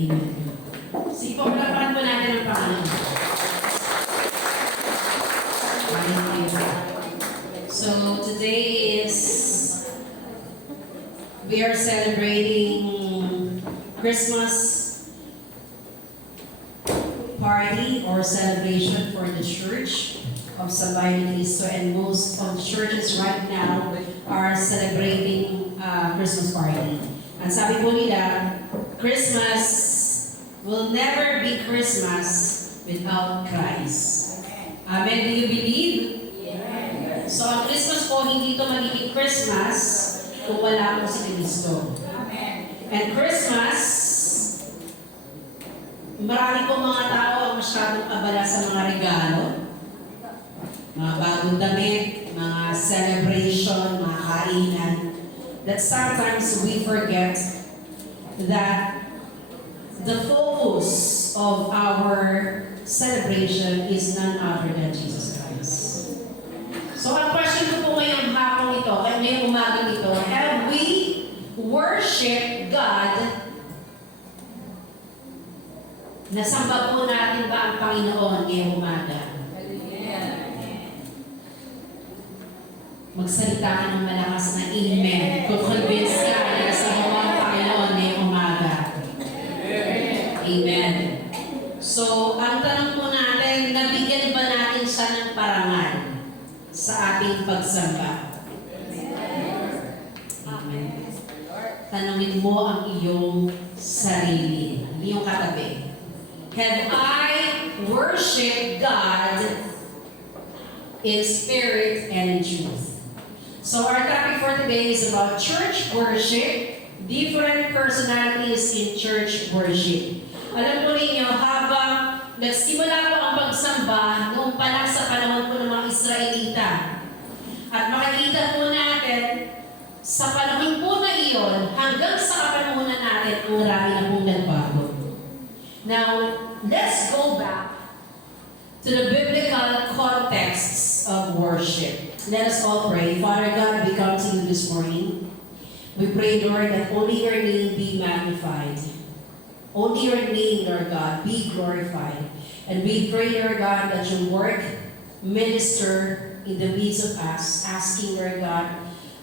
Amen. Sige po, palapakan po natin ang Panginoon. Hallelujah. So, today is, we are celebrating Christmas party or celebration for the Church of Sambayan ni Cristo, and most of the churches right now are celebrating Christmas party. Ang sabi po nila, Christmas will never be Christmas without Christ. Amen. Do you believe? Yes. So ang Christmas po, hindi ito magiging Christmas kung wala po si Cristo. Amen. And Christmas, marami po mga tao ang masyadong abala sa mga regalo, mga bagong damit, mga celebration, mga kainan, that sometimes we forget that the focus of our celebration is none other than Jesus Christ. So ang question ko po ngayong hapon ito, at ngayong umaga ito, have we worship God? Nasamba po natin ba ang Panginoon ngayong umaga? Magsalita ka ng malakas na amen. Kung convince ka na nasamba mo ang Panginoon ngayong umaga. Amen. So, ang tanong po natin, nabigyan ba natin siya ng parangal sa ating pagsamba? Amen. Tanungin mo ang iyong sarili, ang iyong katabi. Have I worshiped God in spirit and in truth? So our topic for today is about church worship, different personalities in church worship. Alam po ninyo, habang nagsimula po ang pagsamba noong pa lang sa panahon po ng mga Israelita, at makikita po natin sa panahon po na iyon, hanggang sa kapanahonan natin, ang marami na pong nagbago. Now, let's go back to the biblical contexts of worship. Let us all pray. Father God, we come to you this morning. We pray, Lord, that only your name be magnified. Only your name, Lord God, be glorified. And we pray, Lord God, that your work minister in the midst of us, asking, Lord God,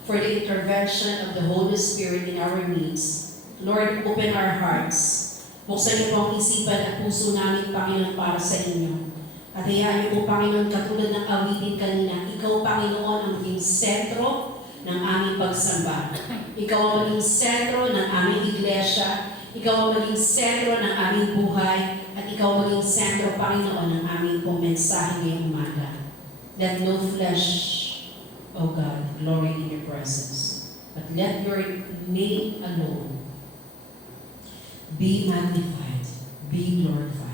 for the intervention of the Holy Spirit in our needs. Lord, open our hearts. Buksan niyo po ang isipan at puso namin, Panginoon, para sa inyo. At hayaan niyo po, Panginoon, katulad ng awitin kanina, ikaw, Panginoon, ang maging sentro ng aming pagsamba. Ikaw ang maging sentro ng aming iglesia. Ikaw ang maging sentro ng aming buhay. At ikaw ang maging sentro, Panginoon, ng aming pong mensahe ngayong umaga. Let no flesh, O God, glory in your presence. But let your name alone be magnified, be glorified.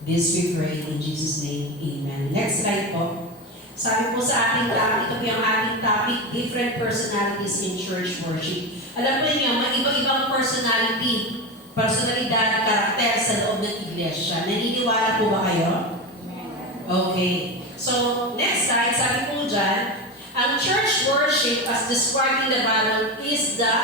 This we pray in Jesus' name, amen. Next slide po. Sabi po sa ating topic, ito po yung ating topic, different personalities in church worship. Alam po niyo, may iba-ibang personalidad, karakter sa loob ng iglesia. Naniniwala po ba kayo? Okay. So, next slide, sabi po dyan, ang church worship as described in the Bible is the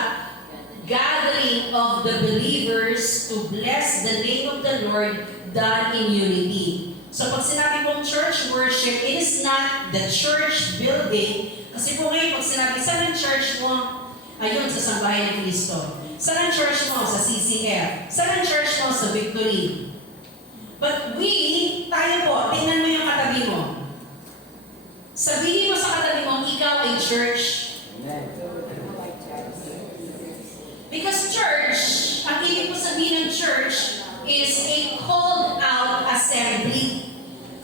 gathering of the believers to bless the name of the Lord done in unity. So pag sinabi pong church worship, it is not the church building. Kasi po ngayon, pag sinabi, saan ang church mo? Ayun, sa Sambayan ni Cristo. Saan ang church mo? Sa CCF. Saan ang church mo? Sa Victory. But tayo po, tingnan mo yung katabi mo. Sabihin mo sa katabi mo, ikaw ay church. Because church, ang ibig po sabihin ng church is a called out assembly.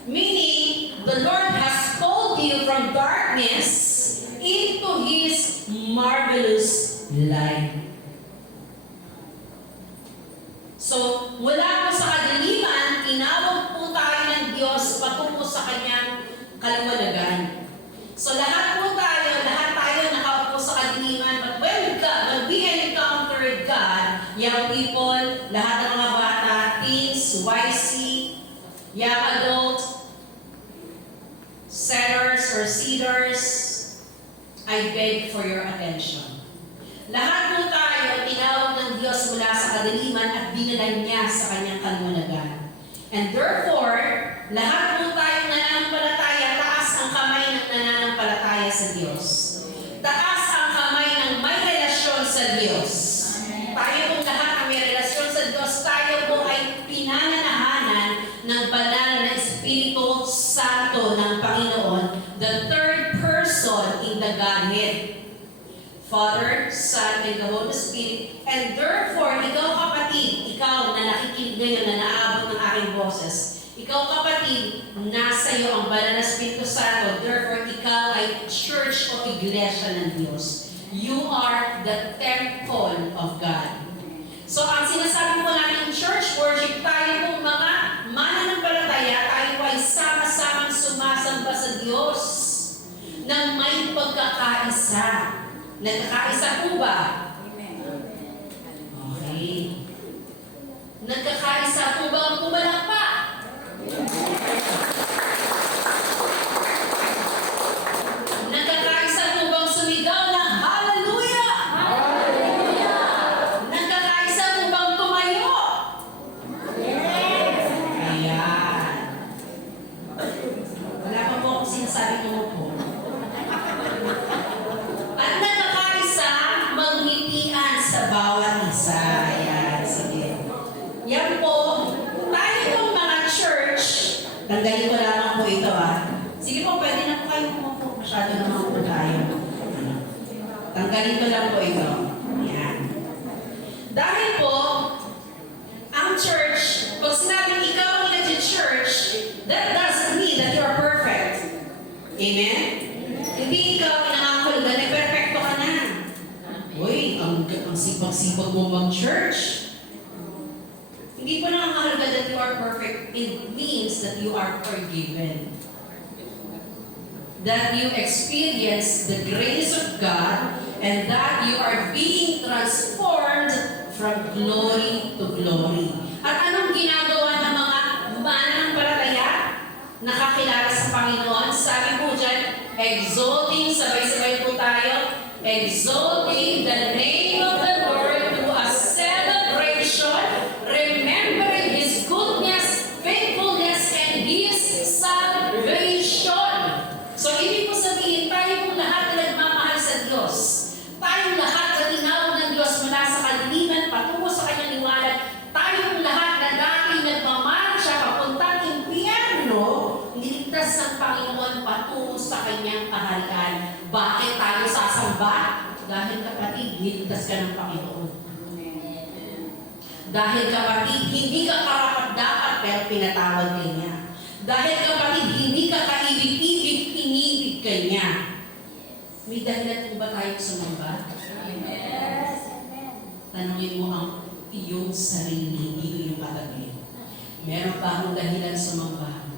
Meaning, the Lord has called you from darkness into His marvelous light. So, mula po sa kadiliman, tinawag po tayo ng Diyos patungo sa Kanyang kaliwanagan. So, lahat tayo nakaupo sa kadiliman, but when we encountered God, young people, lahat ng mga bata, teens, YC, young adult, senators or cedars, I beg for your attention. Lahat po tayo tinawag ng Diyos mula sa sa kadiliman at dinala niya sa kanyang kaliwanagan. And therefore, lahat po tayong nananampalataya, taas ang kamay ng nananampalataya sa Diyos. Taas ang kamay ng may relasyon sa Diyos. Tayo pong lahat ang may relasyon sa Diyos, tayo po ay pinananahanan ng banal na Espiritu Santo ng Panginoon, the third person in the Godhead. Father, Son, and the Holy Spirit. And therefore, ikaw kapatid, ikaw na nakikinig ngayon na naaabot ng aking boses, ikaw kapatid, nasa iyo ang banal na Espiritu Santo. Therefore, ikaw ay church o iglesia ng Diyos. You are the temple of God. So, ang sinasabi po natin church worship, tayo po mga mananampalataya, tayo ay sama-samang sumasamba sa Diyos ng may pagkakaisa. Nagkakaisa po ba? Okay. Nagkakaisa po ba ang pumalakpak? Nagkakaisa po bang sumigaw ng hallelujah? Hallelujah! Nagkakaisa po bang tumayo? Yes! Ayan. Wala pa po akong sinasabi ko po. At nagkakaisa, magnitian sa bawat isa. Ayan, sige. Yan po, tayo pong mga church, tanggalin ko lamang po ito Sige po, pwede na po kayo po. Masyado naman po tayo. Tanggalin ko lang po ito. Ayan. Dahil po, ang church, pag sinabing ikaw ang nag-church, that doesn't mean that you're perfect. Amen? Hindi ikaw pinangangkulugan, ay perfecto ka na. Uy, ang sipag-sipag mo mag-church. Hindi po nangangahulugan that you are perfect. It means that you are forgiven. That you experience the grace of God and that you are being transformed from glory to glory. At anong ginagawa ng mga mananampalataya? Nakakilala sa Panginoon. Sabi po dyan, exalting, sabay-sabay po tayo, exalting the name of the Lord to a celebration, remembering His goodness, faithfulness, and His salvation. So, ibig po sabihin, tayo pong lahat na nagmamahal sa Diyos. Tayong lahat na tinawag ng Diyos mula sa kadiliman patungo sa kanyang liwanag. Tayong lahat na dating nagmamarcha papuntang impyerno, niligtas ng Panginoon patungo sa kanyang kaharian. Bakit tayo sasamba? Dahil kapatid, niligtas ka ng Panginoon. Dahil kapatid, hindi ka karapat-dapat pero pinatawad ka niya. Dahil kapatid, hindi ka kaibig-ibig, inibig ka niya. May dahilan po ba tayo sumamba? Yes. Tanungin mo ang iyong sarili, hindi iyong katabi. Meron pa akong dahilan sumamba.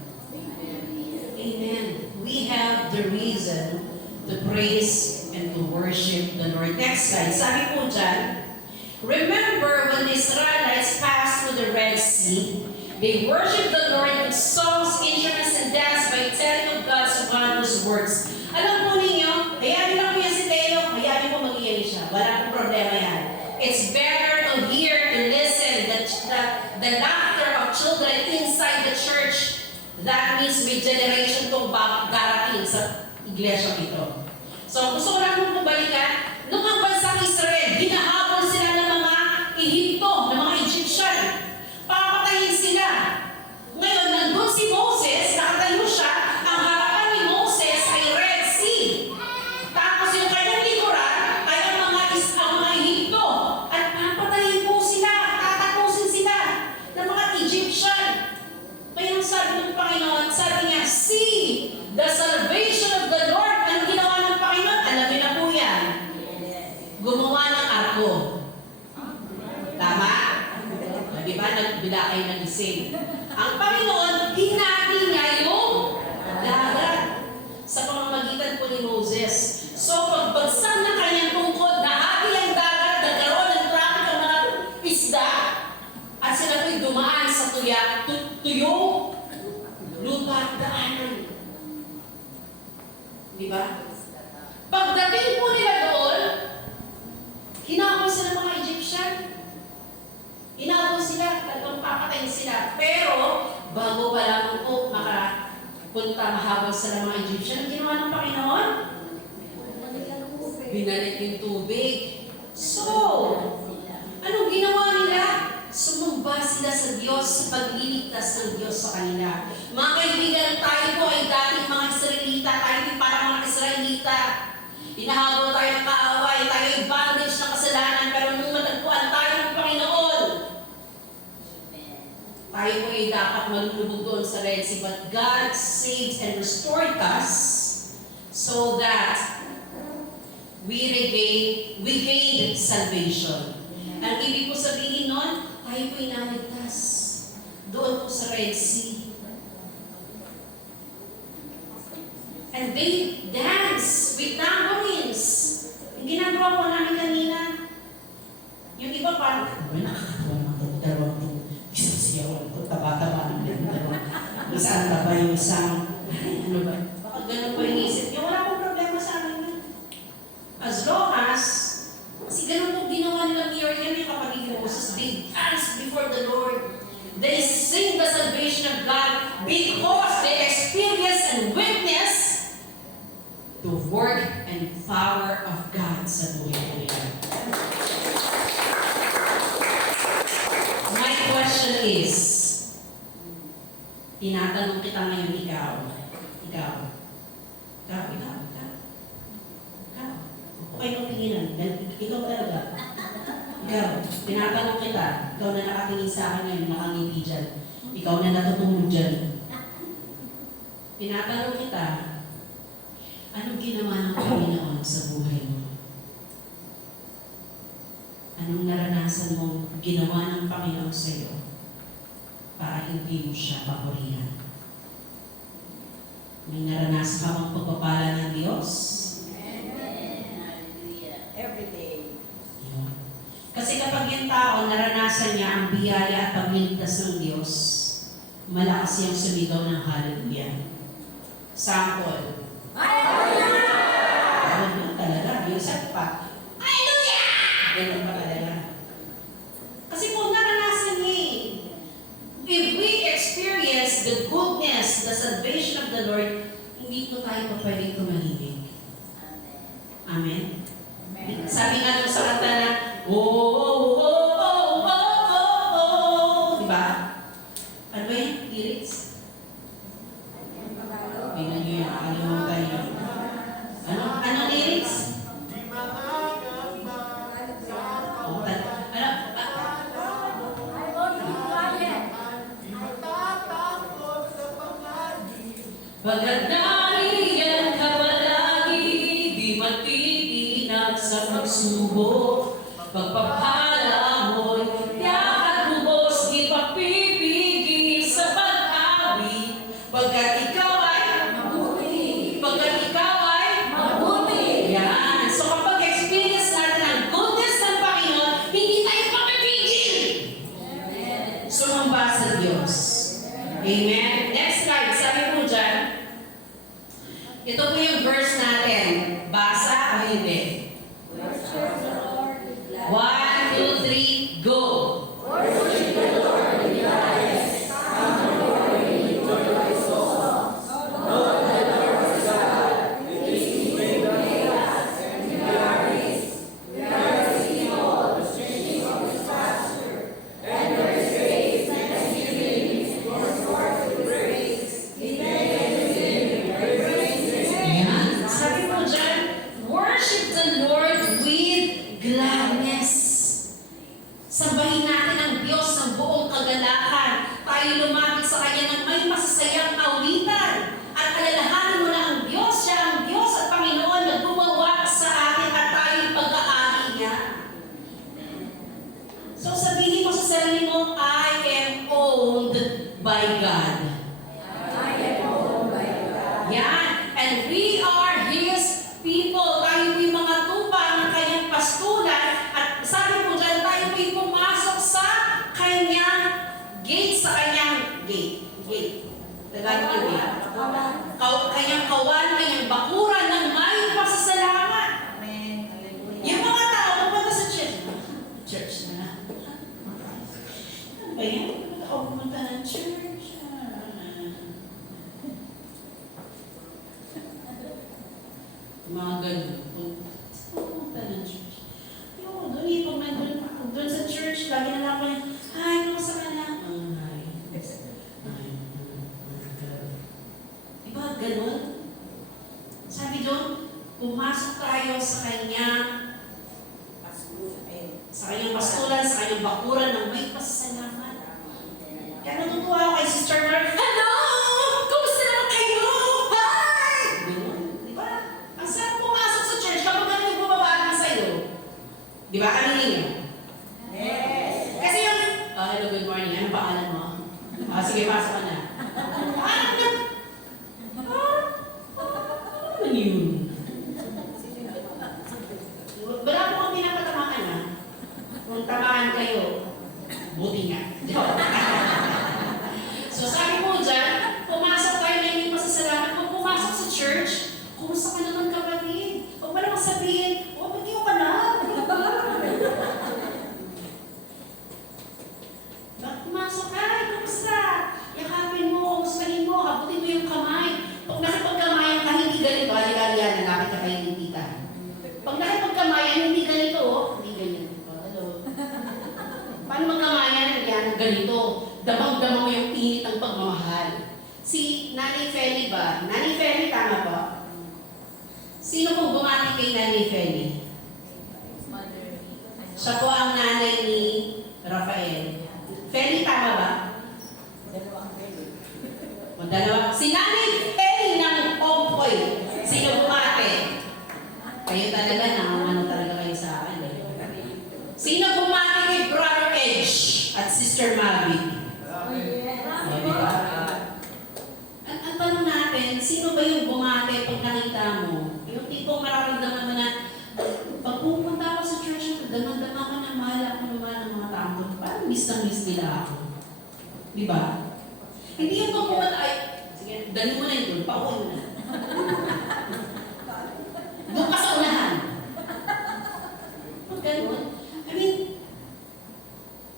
Amen. We have the reason to praise and to worship the Lord. Next slide. Sabi po dyan, remember when the Israelites passed through the Red Sea, they worshiped the Lord with songs, instruments, and dance by telling of God's wondrous works. Alam po ninyo, hayaan lang po yan si Teo, hayaan po mag-iyan siya. Wala pong problema yan. It's better to hear and listen the laughter of children inside the church. That means may generation kong darating sa iglesia ito. So, gusto ko lang mong balikan, nung ang bansang Israel, hinahabol sila ng mga Ehipto, ng mga Egyptian. Papatayin sila. Ngayon, nandun si Moses, nakatayo siya, ang harapan ni Moses ay Red Sea. Tapos yung kanyang likuran ay ang mga Ehipto. At papatayin po sila, tatapusin sila ng mga Egyptian. Kaya sabi ng Panginoon, sabi niya, see the salvation of the Lord. Anong ginawa ng Panginoon? Alamin na po yan. Gumawa ng arko. Tama? Di ba? Nagbila kayo ng ising. Ang Panginoon, hinati niya yung dagat sa pamamagitan po ni Moses. So, pagbagsak ng kanyang tungkod, nahati ang dagat, nagkaroon ng traffic ang mga isda, at sila po'y dumaan sa tuyong lupa at daanan. Di ba? Pagdating po nila doon, hinahol sila mga Egyptian. punta mahabol sa mga Egyptian. Ang ginawa ng Panginoon? Binalik yung tubig. So, anong ginawa nila? Sumamba sila sa Diyos sa pagliligtas ng Diyos sa kanila. Mga kaibigan, tayo po ay dating mga Israelita. Tayo ay parang mga Israelita. Hinahabol tayo ng kaaway. Tayo ay bondage ng kasalanan. Pero nung matagpuan tayo ng Panginoon, tayo po ay dapat malulubog doon sa Red Sea. But God saved and restored us so that we gained salvation. Ang ibig po sabihin nun, tayo po ay naligtas doon po sa Red Sea. And they dance with tambourines. Yung ginagawa po namin kanina, yung iba parang, nakakatawa naman ito, dalawang ito, isang siyawan ito, taba-taba ng dalawang. Isang taba yung isang, ano ba? Baka ganun po yung isip. Yung wala pong problema sa amin yun. As long as, kasi ganun po ginawa nila Miriam yung kapatid ni Moses, they dance before the Lord. They sing the salvation of God because they experience and witness the work and power of God sa buhay nila. My question is, tinatanong kita ngayon, ikaw. Okay nung tinginan, ikaw talaga. Ikaw, tinatanong kita, ikaw na nakatingin sa akin ngayon, nakangiti dyan. Ikaw na natutulog dyan. Tinatanong kita, anong ginawa ng Panginoon sa buhay mo? Anong naranasan mong ginawa ng Panginoon sa iyo para hindi mo siya papurihan? May naranasan ka bang pagpapala ng Diyos? Every day. Yun. Kasi kapag yung tao naranasan niya ang biyaya at pagliligtas ng Diyos, malakas siyang sumigaw ng hallelujah. Sample. Ganun talaga. Yung sakpa. Hallelujah! Ganun pa talaga. Kasi kung naranasan niya if we experience the goodness, the salvation of the Lord, hindi po tayo pa pwedeng tumahimik. Amen? Sabi nga nung sa kanta na, oh, oh, oh, oh, oh, oh, oh. Diba? Ano ba yung lyrics? Tingnan nyo yan, nakalimutan nyo. Ano lyrics? Pagkat nariyan ka palagi, di matitinag sa pagsubok. Pagpapala mo'y tiyak at lubos, di papipigil sa pag-awi. Pagkat ikaw ay mabuti. Pagkat ikaw ay mabuti. Yan. So kapag experience natin ang goodness ng Panginoon, hindi tayo papipigil. Sumamba sa Diyos. Amen. Next slide. Sabi po dyan, ito po yung verse natin. Basa o hindi? 1, 2, 3, go! Worship the Lord with gladness. Come the Lord in joyful songs. Know that the Lord is God. It is He who made us, and we are His. We are His people, the sheep of His pasture. And there is praise and thanksgiving in His courts with praise. He made Him praise. Ayan. Sabi po dyan, worship the Lord with gladness. Sambahin natin ang Diyos ng buong kagalakan. Tayo lumapit sa Kanya ng may masasayang awitan. At alalahanin mo na ang Diyos, siya ang Diyos at Panginoon na gumawa sa atin at tayo'y pag-aari niya. So sabihin mo sa sarili mo, I am owned by God. I am owned by God. Yan. And we are His people. Tayo po'y mga tupa ng Kanyang pastulan. At sabi po dyan, tayo po'y pumasok sa Kanyang gate, sa Kanyang gate. Tagalog yung gate. Kanyang kawan, Kanyang bakuran ng may pasasalamat. Amen. Hallelujah. Yung mga tao, pupunta sa church. Church na. Ano ba yan? Ako pumunta ng church. mga ganun. Pupunta ng church. Yung doon, pag nandun, doon sa church, lagi na lang ako niya, hi, kumusta ka na? Hi. Hi. Diba, ganun? Sabi doon, pumasok tayo sa kanyang pastulan, sa kanyang bakuran ng may pasasalamat. Kaya natutuwa ako kay Sister Mar, hello! Kumusta naman kayo? Hi! Ganun, di ba? Ang sarap pumasok sa church kapag kami nagbababaan na sa'yo. Di ba? Ano ninyo? Yes. Kasi yung, hello, good morning. Ano pangalan mo? Sige, pasok ka na. Ano yun? Wala po kang pinapatamaan ha. Kung tamaan kayo, buti nga. So sabi mo dyan, pumasok tayo na hindi masasalamat. Kung pumasok sa church, kumusta ka naman kapatid? Huwag mo naman sabihin, ba't ka na? Ba't pumasok ka? Kumusta? Yakapin mo, kumustahin mo, abutin mo yung kamay. Pag nakipagkamayan ka, hindi ganito. Aligali-ali, nalapit ka kayo ng tita. Pag nakipagkamayan, hindi ganito, hindi ganito. Hello. Paano magkamayan? Yan, ganito. Damang-damang mo yung init ng pagmamahal. Si Nanay Feli ba? Nanay Feli, tama ba? Sino pong bumati kay Nanay Feli? Siya po ang nanay ni Rafael. Feli, tama ba? O dalawa. Si Nanay Feli ng Ompoy. Sino bumati? Kayo talaga, ano talaga kayo sa akin. Sino bumati kay Brother Edge at Sister Mavi? Diba? Ang tanong natin, sino ba yung bumati pag nakita mo? Yung tipong mararamdaman mo na, pag pupunta ako sa church, damang-dama ko na mahal ako naman ng mga tao. Parang miss na miss nila ako. Diba? Hindi yung pag pumunta, ay, sige, dali mo na yun doon, pauwi mo na. Doon ka sa unahan. Ganun. I mean,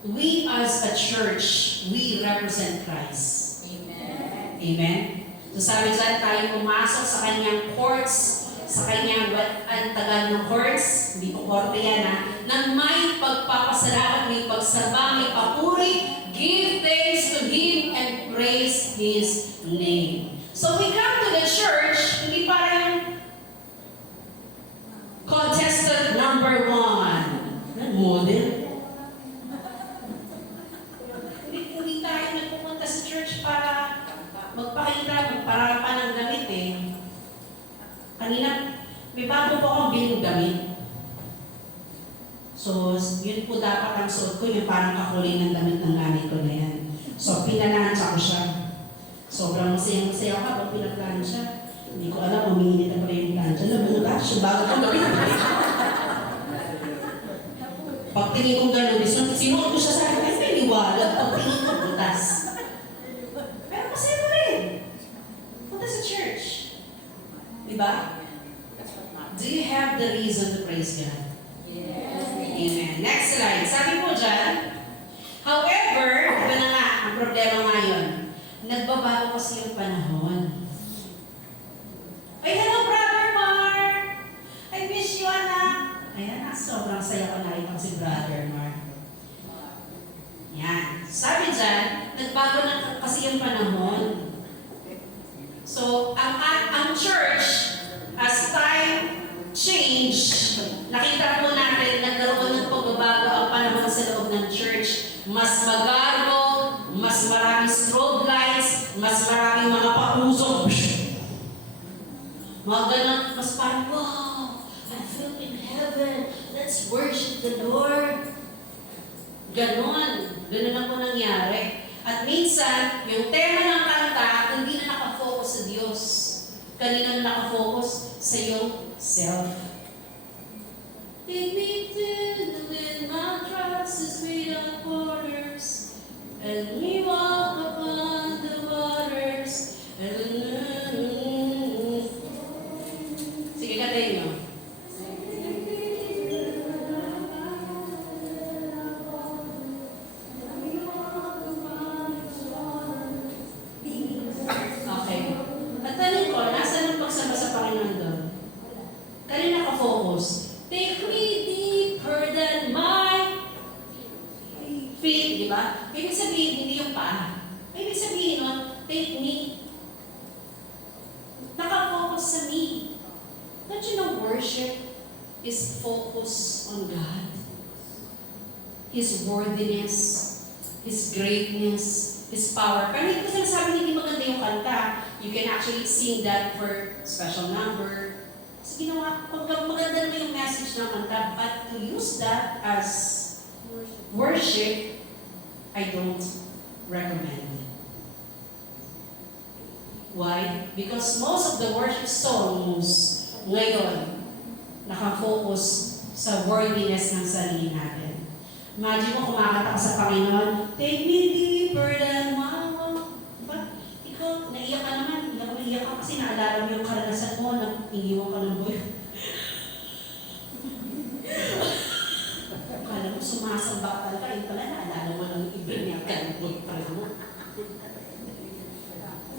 we as a church, we represent Christ. Amen. Amen? So sabi dyan, tayo pumasok sa kanyang courts, sa kanyang, ang tagal ng courts, hindi ko korte yan ha, nang may pagpapasalamat, may pagsamba, may papuri, give thanks to Him and praise His name. So we come to the church, hindi para yung contestant number 1. Model. Hindi tayo nagpupunta sa church para magpakita, magparapan ng damit eh. Kanina, may bago po akong biling damit. So, yun po dapat ang suot ko, yung parang kakulay ng damit ng nanay ko na yan. So, pinalansya ko siya. Sobrang masayang-masaya ka pag pinaplansya. Hindi ko alam, umiinit na pala yung plansya. Nabutas, yung bago kong damit. Pagtingin kong gano'n, sinuot ko siya sa akin, ay piniwalag, pagtingin ko butas. Pero masaya mo rin. Punta sa church. Diba? Do you have the reason to praise God? Yes. Amen. Next slide. Sabi po dyan, however, ito na nga, ang problema ngayon, nagbabago kasi yung panahon. Ay, hello, Brother Mark! I miss you, anak! Ayan, sobrang saya ko nakita si Brother Mark. Yan. Sabi dyan, nagbago na kasi yung panahon. So, ang church, as time change, nakita po natin, nagkaroon ng pagbabago ang panahon sa loob ng church. Mas magarbo, mas maraming strobe lights, mas maraming mga pausok. Mga ganun, mas parang, wow, I feel in heaven. Let's worship the Lord. Ganon. Ganon na po nangyari. At minsan, yung tema ng kanta, hindi na nakafocus sa Diyos. Kanina na nakafocus sa iyong self. Take me till when my trust is without borders, and we walk upon the waters, Sige, katayin nyo. Okay. At tanong ko, nasa ng pagsama sa Panginoon doon? worship is focused on God, His worthiness, His greatness, His power. Pero hindi ko sinasabi hindi maganda yung kanta. You can actually sing that for special number. So ginawa, pag maganda naman yung message ng kanta, but to use that as worship, I don't recommend. Why? Because most of the worship songs ngayon nakafocus sa worthiness ng sarili natin. Imagine mo kumakanta ka sa Panginoon, take me deeper than my walk. Diba? Ikaw, naiyak ka naman. Naiyak ka kasi naalala mo yung karanasan mo na iniwan ka ng boy. Akala mo sumasambakal ka, yun pala naalala mo lang ibinyak ka ng boyfriend mo.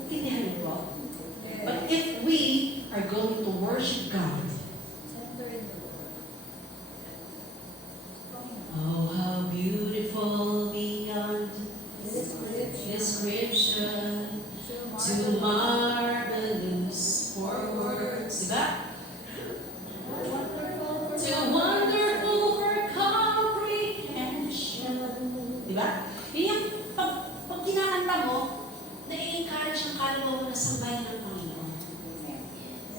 Tindihan niyo po? But if we are going to worship God, oh, how beautiful beyond description, too marvelous for words. Diba? Too wonderful for comprehension. Diba? Yun yung pag kinakanta mo, na-encourage ang kaluluwa mo na sambahin ng Panginoon.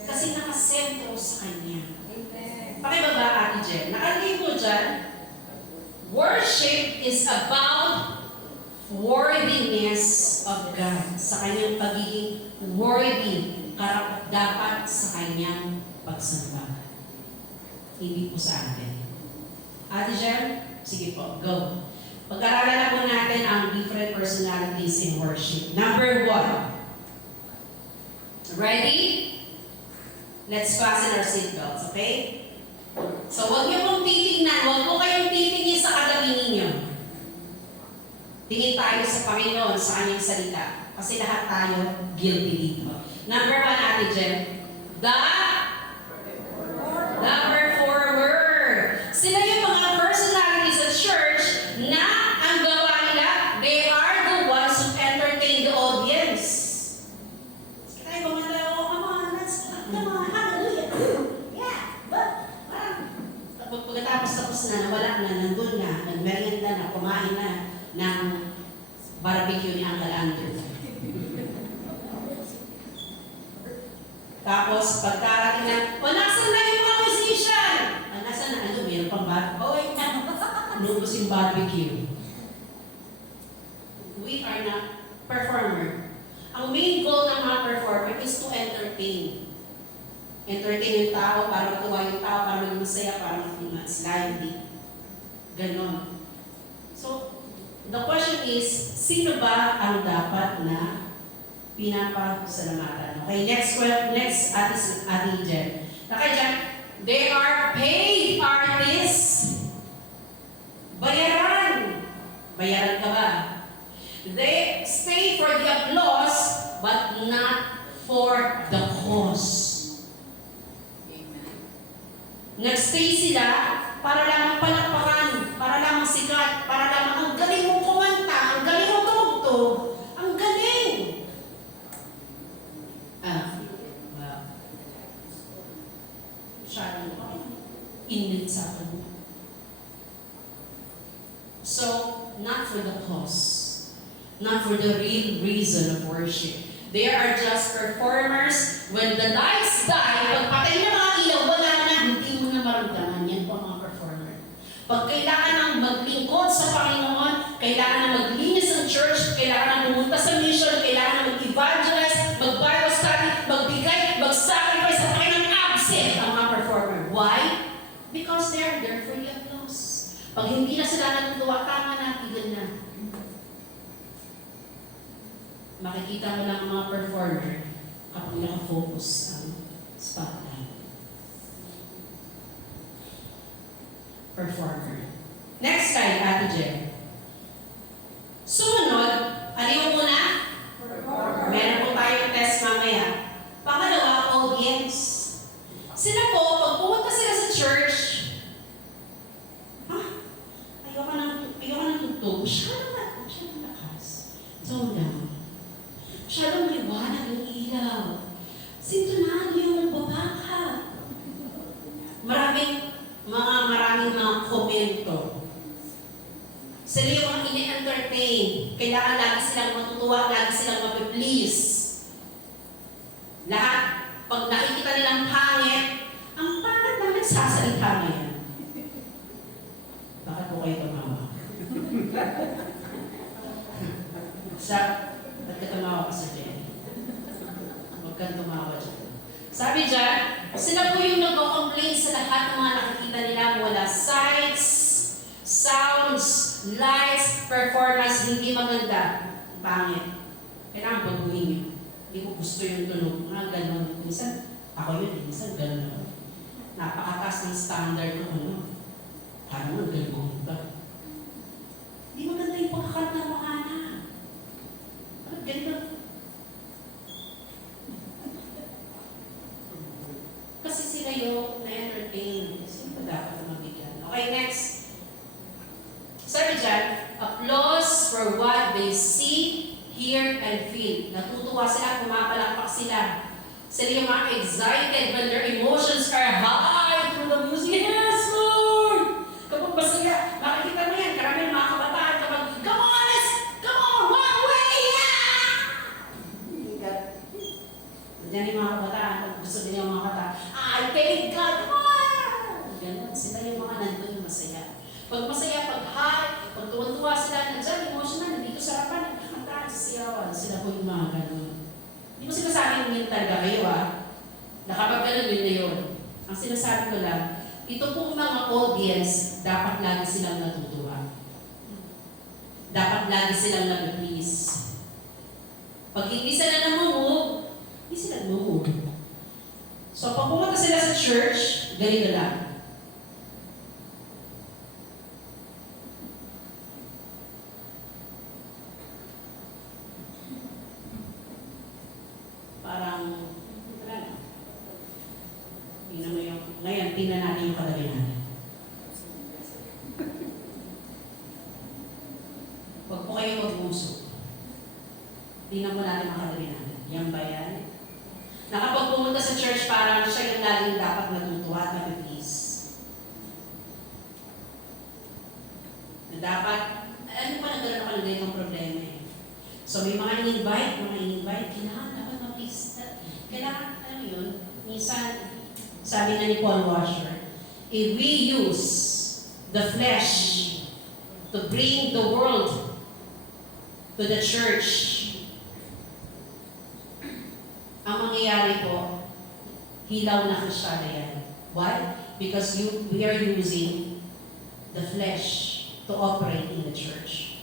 Kasi nakasentro sa Kanya. Pakibaba, Ate Jen. Nakalagay po dyan, worship is about worthiness of God. Sa Kanyang pagiging worthy, dapat sa Kanyang pagsamba. Hindi po sa atin. Ate Jen, sige po, go. Pag-aralan na po natin ang different personalities in worship. Number 1. Ready? Let's fasten our seatbelts, okay? So, huwag niyo pong titignan. Huwag po kayong titingin sa katabi ninyo. Tingin tayo sa Panginoon, sa Kanyang salita. Kasi lahat tayo guilty dito. Number 1, Ate Jen. Number 4 word. Sila yung mga personalities sa church na ang gawa nila, they are the ones who entertain the audience. Kaya kumanta, oh, come on, hallelujah. Yeah, but, pagkatapos na, nawala na, nandun na, nagmerienda na, kumain na ng barbecue ni Uncle Andrew. Tapos, pagkarating na, nasan na yung mga musician? Nasan na, ano, meron pang barbecue? Nubos yung barbecue. We are not performer. Ang main goal ng mga performer is to entertain. Entertain yung tao, para matuwa yung tao, para maging masaya, para maging mas lively. Ganon. So, the question is, sino ba ang dapat na pinapasalamatan? Okay, next Ate Jen. Okay, Jen, they are paid artists. Bayaran. Bayaran ka ba? They stay for the applause, but not for the cause. Nagstay sila para lamang palakpakan, para lamang sikat, para lamang ang galing mong kumanta, ang galing mong tumugtog, ang galing! Wow. Masyadong init sa akin. So, not for the cause, not for the real reason of worship. They are just performers. When the lights die, pagpatay na mga ilaw, wala na, hindi mo na maramdaman. Yan po ang mga performer. Pag kailangan ng maglingkod sa Panginoon, kailangan na maglinis ng church, kailangan na pumunta sa mission, kailangan na mag-evangelize, mag-Bible study, magbigay, mag-sacrifice sa Panginoon, absent ang mga performer. Why? Because they are there for the applause. Pag hindi na sila natutuwa, tama na, tigil na. Makikita mo lang ang mga performer kapag nakafocus ang spotlight. Performer. Next slide, Ate Jen. Sumunod, ano yung una? Performer. Meron po tayong test mamaya. Pangalawa, audience. Sila po, pag pumunta sila sa church, ayoko nang tugtog. Masyadong lakas. Tone down. Masyadong liwanag ng ilaw. Sintonado yung nagbabaka. Sila yung mga ini-entertain. Kailangan lagi silang matutuwa, lagi silang mapiplease. Lahat, pag nakikita nilang pangit, ang pangit na nagsasalita na yan. Bakit po kayo tumawa? Ba't ka tumawa ka sa Jenny? Huwag kang tumawa dyan. Sabi dyan, sila po yung nag-complain sa lahat ng mga nakikita nila wala sights, sounds, lights, performance, hindi maganda. Pangit. Kailangan baguhin niyo. Hindi ko gusto yung tunog. Mga ganon. Minsan, ako yun. Minsan, ganon ako. Napakataas ng standard ko. Parang ang galbong ba? Hindi maganda yung pagkakanta mo, Ana. Bakit ganito? Kasi sila yung na-entertain. Sino ba dapat mabigyan? Okay, next. Sabi dyan, applause for what they see, hear, and feel. Natutuwa sila, pumapalakpak sila. Sila yung mga excited when their emotions are high through the music. Yes, Lord! Kapag masaya, makikita mo yan, karamihan mga kabataan kapag, come on, come on, one way! Yeah! Diyan yung mga kabataan, pag gusto din yung mga kabataan, I thank God! Ganun, sila yung mga nandun yung masaya. Pag masaya, pag high, pag tuwan-tuwa sila, nandiyan, emotional, nandito sa harapan, nagkakantaan sa siyawan, sila po yung mga ganun. Hindi mo sinasabing yun talaga kayo na kapag ganun yun na yun. Ang sinasabi ko lang, ito pong mga audience, dapat lagi silang natutuwa. Dapat lagi silang nag-please. Pag hindi sila namumove, hindi sila namumove. So pag pumunta sila sa church, ganito lang. Parang, wala na. Tingnan mo yung, ngayon, tingnan natin yung katabi natin. Huwag po kayo mag-uso. Tingnan mo natin ang katabi natin. Yan ba yan? Na kapag pumunta sa church, parang siya yung laging dapat natutuwa at nag-please. Na dapat, ano pa nagkaroon ako ng ganitong problema eh. So may mga in-invite, kailangan dapat ma-please. Kailangan, alam mo yun, minsan, sabi na ni Paul Washer, if we use the flesh to bring the world to the church, ang mangyayari po, hilaw na Kristiyano yan. Why? Because we are using the flesh to operate in the church.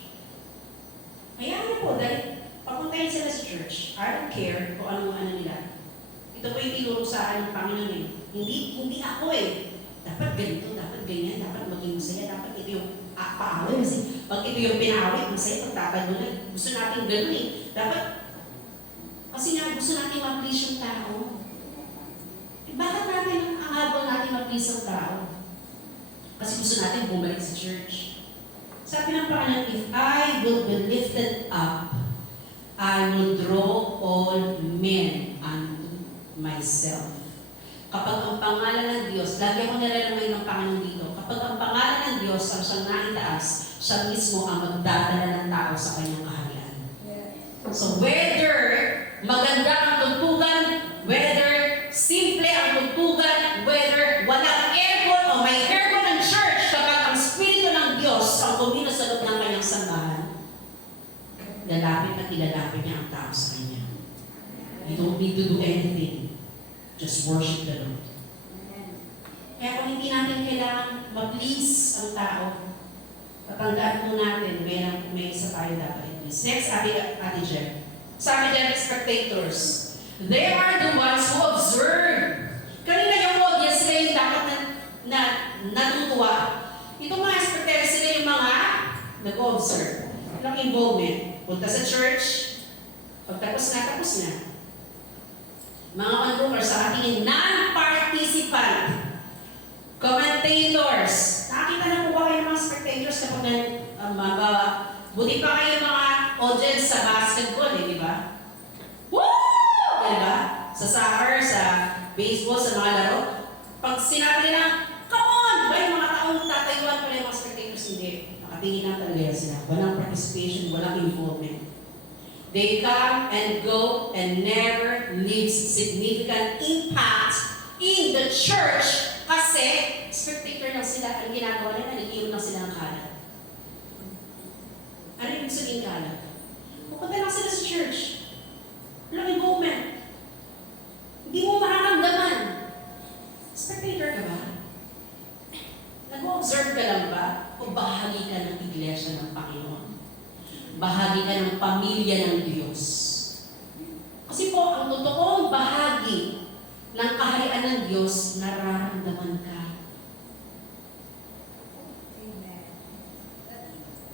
Hayaan niyo po, dahil papuntahin sila sa church, I don't care kung anong ano nila. Ito po yung tinuro sa akin ng Panginoon eh. Hindi ako eh. Dapat ganito, dapat ganyan, dapat maging masaya, dapat ito yung paawit. Kasi pag ito yung pinawit, masaya, pagtapad mo na. Gusto natin ganun eh. Dapat, kasi nga gusto natin ma-please yung tao. Bakit natin ang habol natin ma-please ang tao? Kasi gusto natin bumalik sa church. Sabi ng Panginoon, if I will be lifted up, I will draw all men unto myself. Kapag ang pangalan ng Diyos, lagi ako nilalamay ng Panginoon dito, kapag ang pangalan ng Diyos ang siyang naitaas, siya mismo ang magdadala ng tao sa kanyang kaharian. So whether maganda ang tugtugan, whether simple ang tugtugan, whether walang aircon o may aircon ng church, kapag ang Espiritu ng Diyos ang kumino sa loob ng kanyang sambahan, lalapit at ilalapit niya ang tao sa kanya. You don't need to do anything. Just worship the Lord. Kaya kung hindi natin kailangan ma-please ang tao, tatandaan po natin, may isa tayo dapat i-please. Next, Ate Jen. Sabi dyan, spectators. They are the ones who observe. Kanina yung audience, sila yung dapat na natutuwa. Itong mga spectators, sila yung mga nag-observe. Ilang involvement. Punta sa church, pagtapos na, tapos na. Mga onlookers, sa ating non-participant, commentators. Nakakita na po ba kayo mga spectators kapag buti pa kayo mga audience sa basketball, di ba? Woo! Di ba? Sa soccer, sa baseball, sa mga laro. Pag sinabi nila, come on! Ba yung mga taong tatayuan pa yung mga spectators? Hindi. campaign lang talaga sila. Walang participation, walang involvement. They come and go and never leaves significant impact in the church kasi spectator lang sila. Ang ginagawa nila, nag-iwan lang sila ng kalat. Ano yung sabihin kalat? Pupunta lang sila sa church. Walang involvement. Hindi mo mararamdaman. Spectator ka ba? Nag-observe ka lang ba? O bahagi ka ng iglesia ng Panginoon? Bahagi ka ng pamilya ng Diyos. Kasi po, ang totoong bahagi ng kaharian ng Diyos, nararamdaman ka.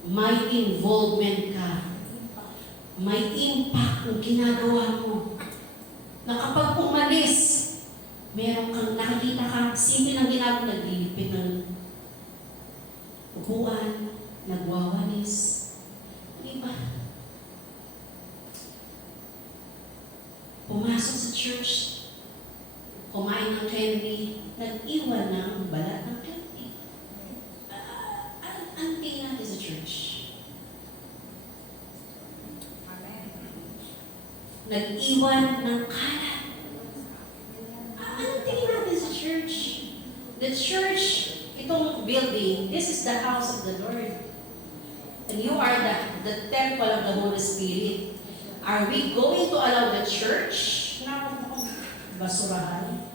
May involvement ka. May impact ang ginagawa mo. Na kapag umalis, meron kang nakikita ka, simple ang ginagawa, naglilipit ng upuan, nagwawalis. Diba? Pumasok sa church, kumain ng candy, nag-iwan ng balat ng candy. Ang tingin natin sa church. Nag-iwan ng kalat. Ang tingin natin sa church. The church, itong building, this is the house of the Lord. And you are the temple of the Holy Spirit. Are we going to allow the church na basurahan?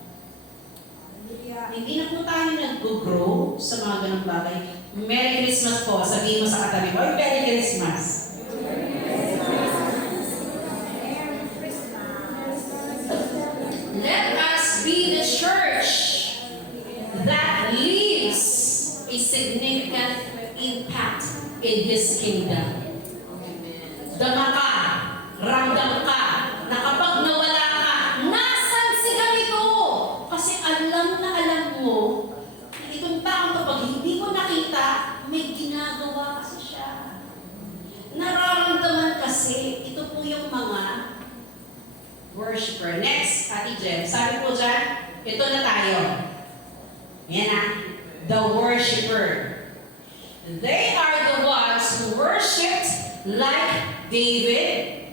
Hindi na po tayo nag-grow sa mga ganong bagay. Merry Christmas po. Sabihin mo sa katabi ko, Merry Christmas. Let us be the church that leaves a significant impact in His kingdom. Dama ka, ramdam ka, na kapag nawala ka, nasan si ganito? Kasi alam na alam mo, na itong taong kapag hindi mo nakita, may ginagawa kasi siya. Nararamdaman kasi, ito po yung mga worshiper. Next, Ate Jem, sabi po dyan, ito na tayo. Yan na, the worshiper. They are the ones who worshipped like David,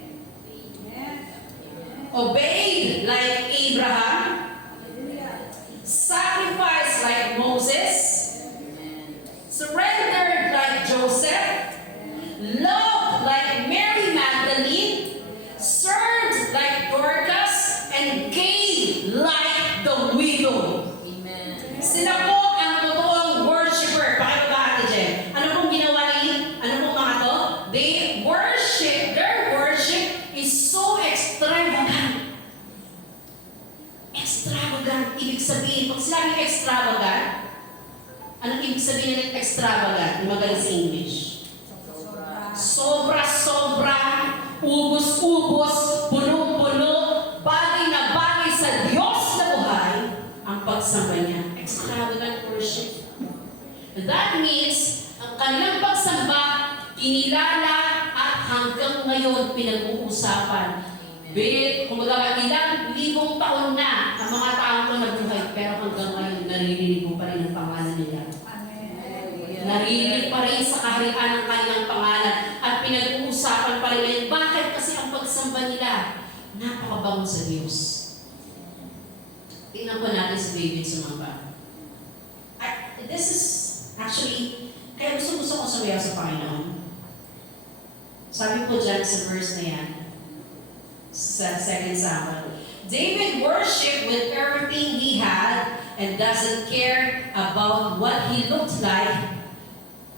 obeyed like Abraham, sacrificed like Moses, surrendered like Joseph, loved like Mary Magdalene, served like Dorcas, and gave like the widow. Sila po ang totoong worshiper. Pakibaba, Ate Jen. Ano pong ginawa nila? Ano pong mga to? They worship, their worship is so extravagant. Extravagant. Ibig sabihin, pag sinabing extravagant, anong ibig sabihin ng extravagant? Magaling sa English. Sobra-sobra, ubos-ubos, punong-puno, bagay na bagay sa Diyos na buhay, ang pagsamba niya. Extravagant worship. That means, ang kanilang pagsamba, kinilala at hanggang ngayon pinag-uusapan. Kumbaga, ilang libong taon na ang mga taong ko nagbuhay, pero hanggang ngayon naririnig mo pa rin ang pangalan nila. Naririnig pa rin sa kaharian ng kanilang pangalan at pinag-uusapan pa rin ngayon. Bakit? Kasi ang pagsamba nila, napakabango sa Diyos. Tingnan po natin si David sumamba. This is actually, kaya gusto ko sumayaw sa Panginoon. Sabi po dyan sa verse na yan, sa 2 Samuel, David worshiped with everything he had and doesn't care about what he looked like.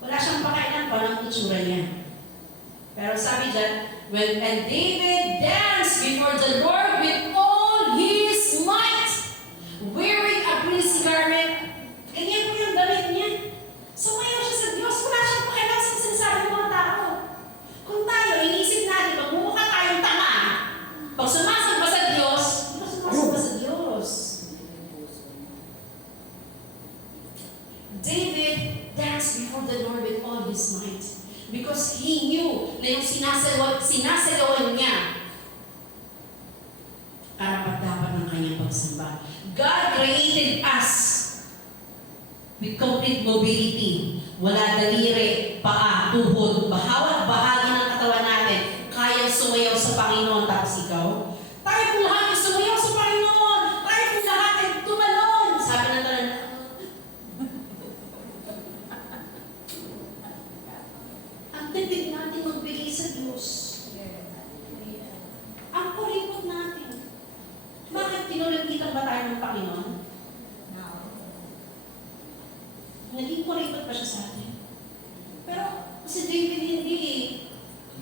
Wala siyang pakailan pa ng itsura niya. Pero sabi dyan, and David danced before the Lord with all his might, wearing a priestly garment. Ganyan po yung damit niya. Sumayaw siya sa Diyos. Wala siyang pakialam sa sinasabi ng mga tao. Kung tayo, inisip natin, magmumukha tayong tama. Pag sumasamba sa Diyos, hindi ka sumasamba sa Diyos. David danced before the Lord with all his might. Because he knew na yung sinasayawan niya, karapat-dapat ng kanyang pagsamba. God created us with complete mobility Wala daliri, paa, tuhod, bahawat bahagi ng katawan natin kayang sumayaw sa Panginoon. Tapos ikaw, tayo po lahat ay sumayaw sa Panginoon. Tayo po lahat ay tumalon. Sabi ng talan, ang titig natin magbigay sa Diyos. Ang kuripot natin. Bakit tinulipitan ba tayo ng Panginoon? Naging kuripot pa siya sa atin. Pero si David hindi eh.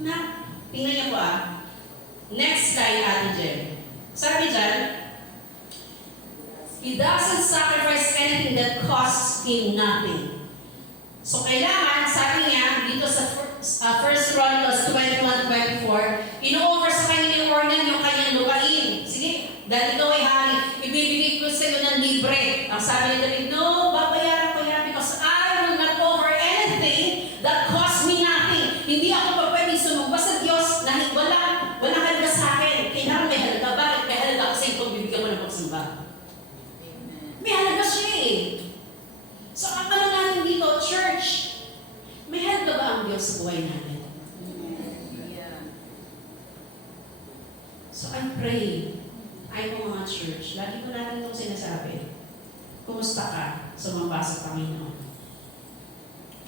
Na, tingnan niyo po Next slide, Ate Jen. Sabi dyan, he doesn't sacrifice anything that costs him nothing. So kailangan, sabi niya, dito sa 1 Chronicles 21:24, ino-offer sa kanya yung organ yung kanyang lupain. Sige, dahil ikaw ay hari, ibibigay ko sa iyo ng libre. Ang sabi ni David, no, babayaran ko yan because I will not offer anything that costs me nothing. Hindi ako pa pwedeng sumugba sa Diyos na wala halaga sa akin. Kailangan may halaga. Bakit? May halaga kasi kung bibigyan mo ng pagsamba. May halaga siya eh. So, ang ano natin dito, church, may halaga ba ang Diyos sa buhay natin? So, I pray, ay po mga church, lagi ko natin itong sinasabi, kumusta ka sumamba sa Panginoon?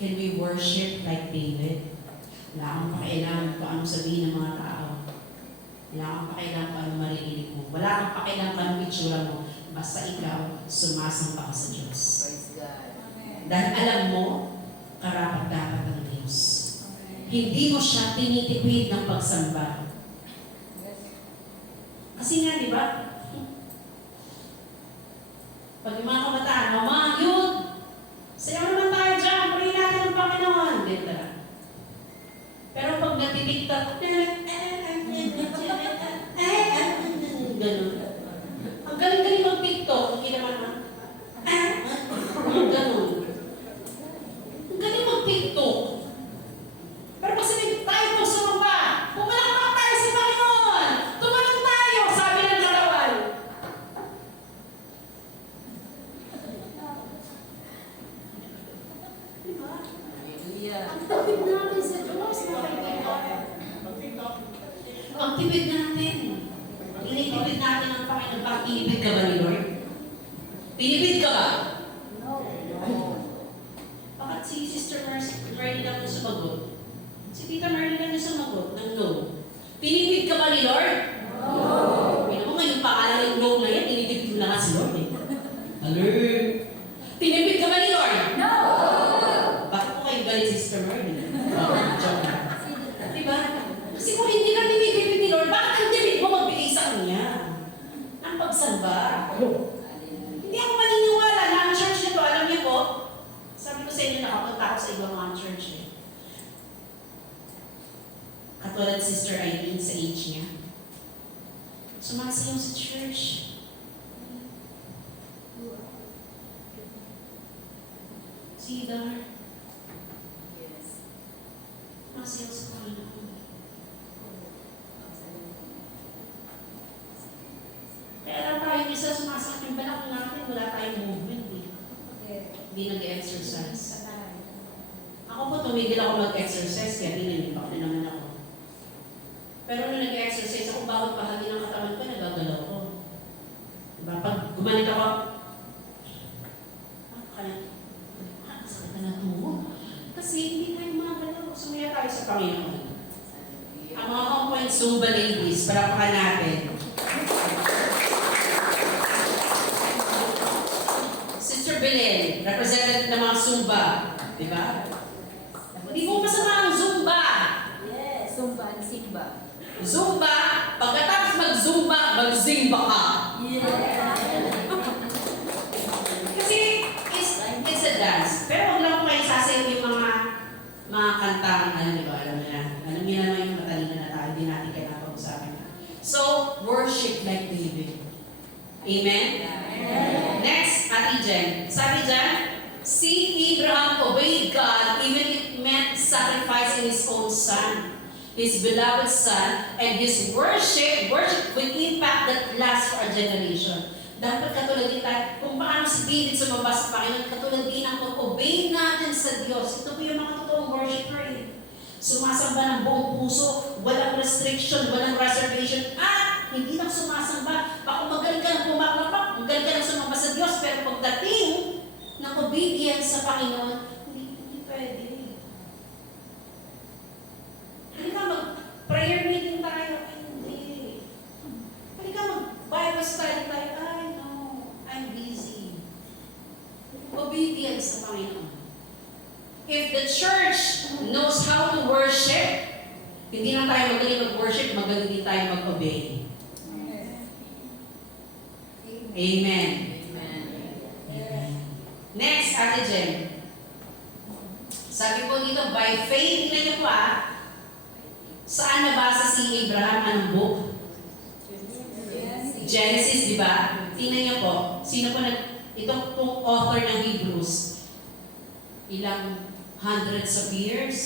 Can we worship like David? Wala akong pakailangan kung ano sabihin ng mga tao. Wala akong pakailangan kung ano maririnig mo. Wala akong pakailangan kung ano itsura mo. Basta ikaw, sumasamba ka sa Diyos. Praise God. Dahil alam mo, karapat-dapat ng Diyos. Hindi mo siya tinitipid ng pagsamba. Kasi nga, di ba? Pag yung mga kabataan, mga youth, sayaw naman tayo dyan, pray natin ang Panginoon. Dito. Pero pag natitiktak, ganun. Ang galing-galing mag-tiktok, hindi naman ganun. Ang galing mag-tiktok. Pero pag sabihin tayo po sumamba, pumalakpak tayo sa Panginoon. Tumalong tayo, sabi ng katawan. Diba? Ang tipid natin sa Diyos, mga kaibigan. Ang tipid natin. Tinitipid natin ang Panginoon. Bakit tinipid ka ba ni Lord? Tinipid ka ba? Bakit si Sister Merly lang yung sumagot? Si Tita Merly lang yung sumagot ng no. Tinipid ka ba ni Lord? No. Pino mo ngayon pangalan ng no na yan, tinitipid mo na nga si Lord eh. Alert! Tinipid ka ba ni Lord? No! Bakit po kayo galit si Sister Merly? Joke na. Diba? Kasi kung hindi ka tinitipid ni Lord, bakit ang tipid mo magbigay sa Kanya? Ang pagsamba. Hindi ako maniniwala na ang church na to, alam niyo po, sabi ko sa inyo, nakapunta ako sa ibang mga church eh. Katulad Sister Eileen sa age niya. Sumasayaw sa church. Cedar. Yes. Sumasayaw sa Panginoon. Kaya lang tayo isa sumasakit yung balak natin, wala tayong movement eh. Hindi nag-exercise. Ako po, tumigil ako mag-exercise, kaya tinanipak na naman ako. Pero nung nag-exercise ako, bawat bahagi ng katawan ko, nagagalaw ko. Diba? Pag gumalit ako, sakit na natumo. Kasi hindi tayo magalaw. Sumaya tayo sa Panginoon. Ang mga on-point Zumba ladies, parapakan natin. Sister Belen, representative ng mga Zumba. Diba? Hindi mo masama ang Zumba. Yes. Zumba and Simba. Zumba, pagkatapos mag-Zumba, mag-Zimba ka. Kasi it's a dance. Pero huwag lang po kayo sasayaw yung mga kantang, alam niyo naman yung matalino na tayo, hindi natin kailangan pag-usapan. So, worship like David. Amen? Next, Ate Jen. Sabi dyan, see, Abraham obeyed God even if it meant sacrificing his own son, his beloved son, and his worship will impact that lasts for a generation. Dapat katulad din tayo, kung paano si David sumamba sa Panginoon, katulad din ang pag-obey natin sa Diyos. Ito po yung mga totoong worshiper eh. Sumasamba ng buong puso, walang restriction, walang reservation, at hindi lang sumasamba. Baka magaling ka ng pumaklapak, magaling ka ng sumamba sa Diyos, pero pagdating ng obedience sa Panginoon, hindi pwede. Hindi ka mag-prayer meeting tayo, hindi. Hindi ka mag-Bible study tayo, ay no, I'm busy. Obedience sa Panginoon. If the church knows how to worship, hindi lang tayo magaling mag-worship, magaling din tayo mag-obey. Amen. Amen. Next, Ate Jen. Sabi po dito, by faith, tingnan niyo po saan nabasa si Abraham? Anong book? Genesis, di ba? Tingnan niyo po, sino po itong author ng Hebrews, ilang hundreds of years,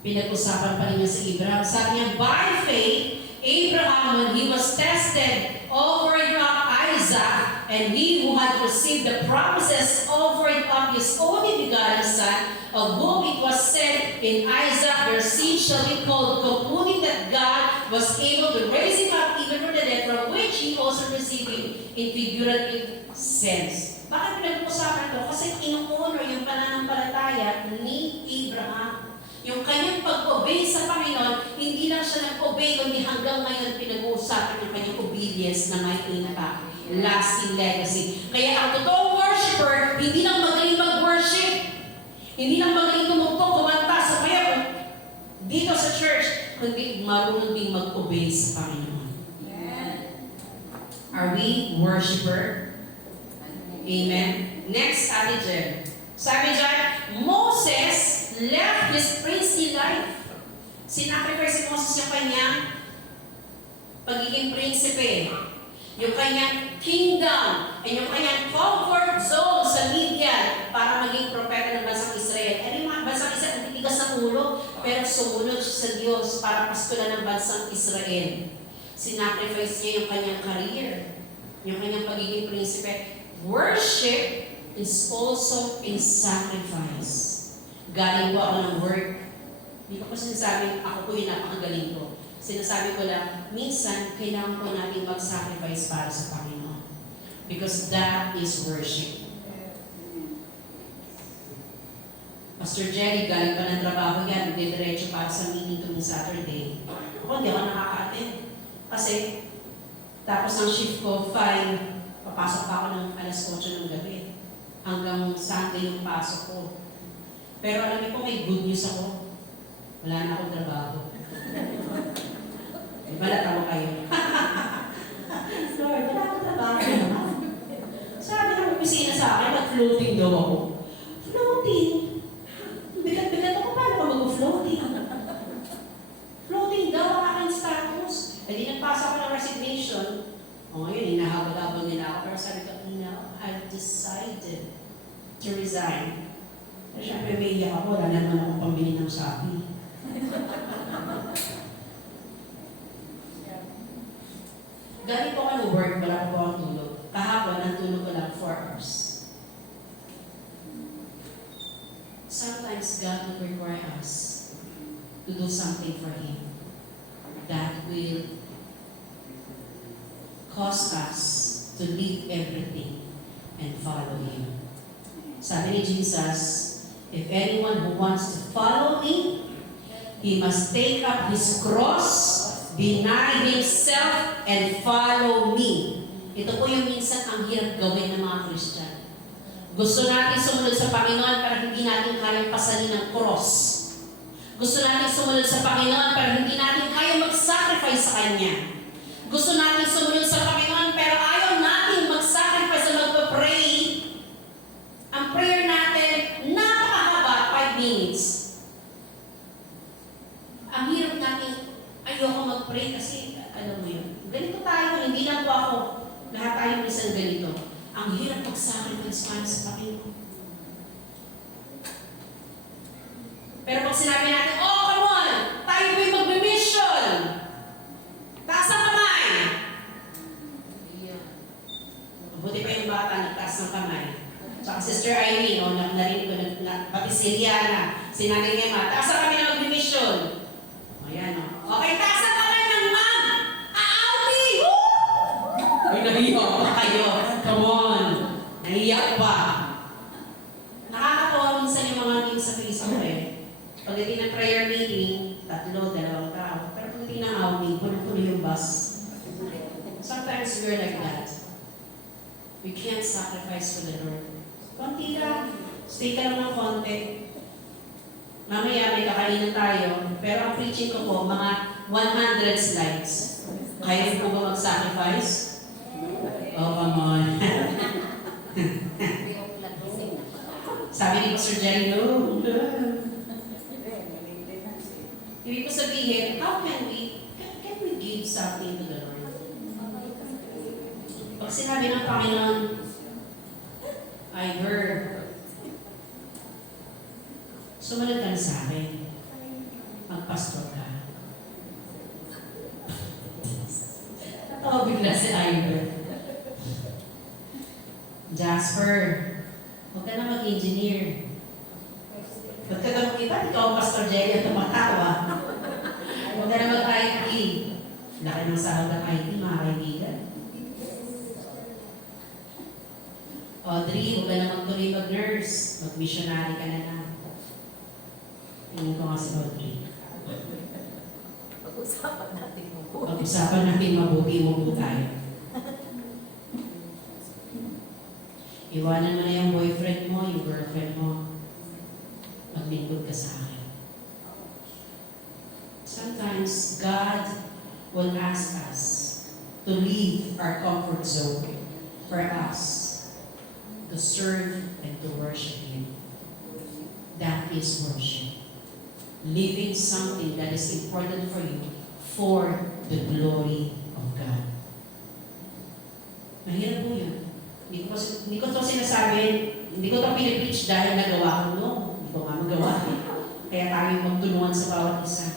pinag-usapan pa rin niya si Abraham. Sabi niya, by faith, Abraham, when he was tested, offered up Isaac, and he who had received the promises offered up his only begotten son, of whom it was said, in Isaac your seed shall be called, concluding that God was able to raise him up even from the dead, from which he also received him in figurative sense. Bakit pinag-usapan ito? Kasi inuuno yung pananampalataya ni Abraham. Yung kanyang pag-obey sa Panginoon, hindi lang siya nag-obey, kundi hanggang ngayon pinag-uusapan yung kanyang obedience na may impact, lasting legacy. Kaya ang totoong worshiper, hindi lang magaling mag-worship, hindi lang magaling tumugtog, kumanta, sumayaw dito sa church, kundi marunong ding mag-obey sa Panginoon. Are we worshiper? Amen. Next, Ate Jen. Sabi dyan, Moses left his princely life. Sinacrifice si Moses yung kanyang pagiging prinsipe, yung kanyang kingdom, and yung kanyang comfort zone sa Midian para maging propeta ng bansang Israel. Ano yung mga bansang Israel? Ang titigas ng ulo, pero sumunod siya sa Diyos para pastulan ng bansang Israel. Sinacrifice niya yung kanyang career, yung kanyang pagiging prinsipe. Worship is also a sacrifice. Galing po ako ng work. Hindi ko po sinasabing ako po yung napakagaling ko. Sinasabi ko lang, minsan, kailangan po natin mag-sacrifice para sa Panginoon. Because that is worship. Pastor Jerry, galing pa ng trabaho yan, diretso para sa meeting tuwing Saturday. Ako, hindi ako nakaka-attend. Kasi, tapos ang shift ko, 5, papasok pa ako ng alas 8 ng gabi. Hanggang Sunday yung pasok ko. Pero alam niyo po, may good news ako. Wala na akong trabaho. Diba, natawa kayo? Lord, wala akong trabaho. Sabi ng opisina sa akin, mag-floating daw ako. Floating? Bigat-bigat ako, paano ka mag-floating? Floating daw ang aking status. E di nagpasa ako ng resignation. O ngayon, hinahabol-habol nila ako. Pero sabi ko, no, I've decided to resign. Pero syempre, may iyak ako. Wala naman akong pambili ng Shopee. Galing po ako ng work, wala po akong tulog. Kahapon, ang tulog ko lang 4 hours. Sometimes God will require us to do something for Him that will cause us to leave everything and follow Him. Sabi ni Jesus, if anyone who wants to follow me, he must take up his cross, deny himself, and follow me. Ito po yung minsan ang hirap gawin ng mga Christian. Gusto natin sumunod sa Panginoon pero hindi natin kayang pasanin ng cross. Gusto natin sumunod sa Panginoon pero hindi natin kayang mag-sacrifice sa Kanya. Gusto natin sumunod sa Panginoon pero ayaw natin mag-sacrifice na magpa-pray. Ang prayer natin, napakahaba, 5 minutes. Ang hirap natin, ayoko mag-pray kasi, alam mo yun, ganito tayo, hindi lang po ako, lahat tayo isang ganito. Ang hirap mag-sacrifice para sa Panginoon. Pero pag sinabi natin, oh, come on, tayo po'y mag-mission. Taas ang kamay. bata nagtaas ng kamay. Tsaka Sister Irene, narinig ko pati si Liana, si Nanay Emma, taasan kami na mag-mission. Ayan o. Okay, taasan ka lang ng ma'am! Aauti! Woo! Ay, nahiyak pa kayo. Come on. Nahiyak pa. Nakakatawa minsan yung mga memes sa Facebook eh. Pagdating ng prayer meeting, 3, 2 tao. Pero pagdating ng outing, puno-puno yung bus. Sometimes we're like that. We can't sacrifice for the Lord. Konti lang. Stay ka lang ng konti. Mamaya may kakainin tayo. Pero ang preaching ko po, mga 100 slides. Kaya po ba mag-sacrifice? Oh, come on. Sabi ni Pastor Jerry, no. Ibig ko sabihin, how can we give something to the Lord? Pag sinabi ng Panginoon, I heard, sumunod ka na sa akin, magpastor ka. Natawa bigla si Ivor. Jasper, huwag ka na mag-engineer. Ba't ka na makita? Ikaw ang Pastor Jerry at tumatawa. Huwag ka na mag-IT. Laki ng sahod ng IT, mga kaibigan. Audrey, huwag ka na magtuloy mag-nurse. Mag-missionary ka na na. Tingin ko nga si Audrey. Pag-usapan natin mabuti. Pag-usapan natin mabuti tayo. Iwanan mo na yung boyfriend mo, yung girlfriend mo. Maglingkod ka sa akin. Sometimes, God will ask us to leave our comfort zone for us to serve and to worship Him. That is worship. Leaving something that is important for you for the glory of God. Mahirap po yun. Hindi ko ito sinasabi, hindi ko ito pinipreach dahil nagawa ko, no? Hindi ko nga magawa. Kaya tayo magtulungan sa bawat isa.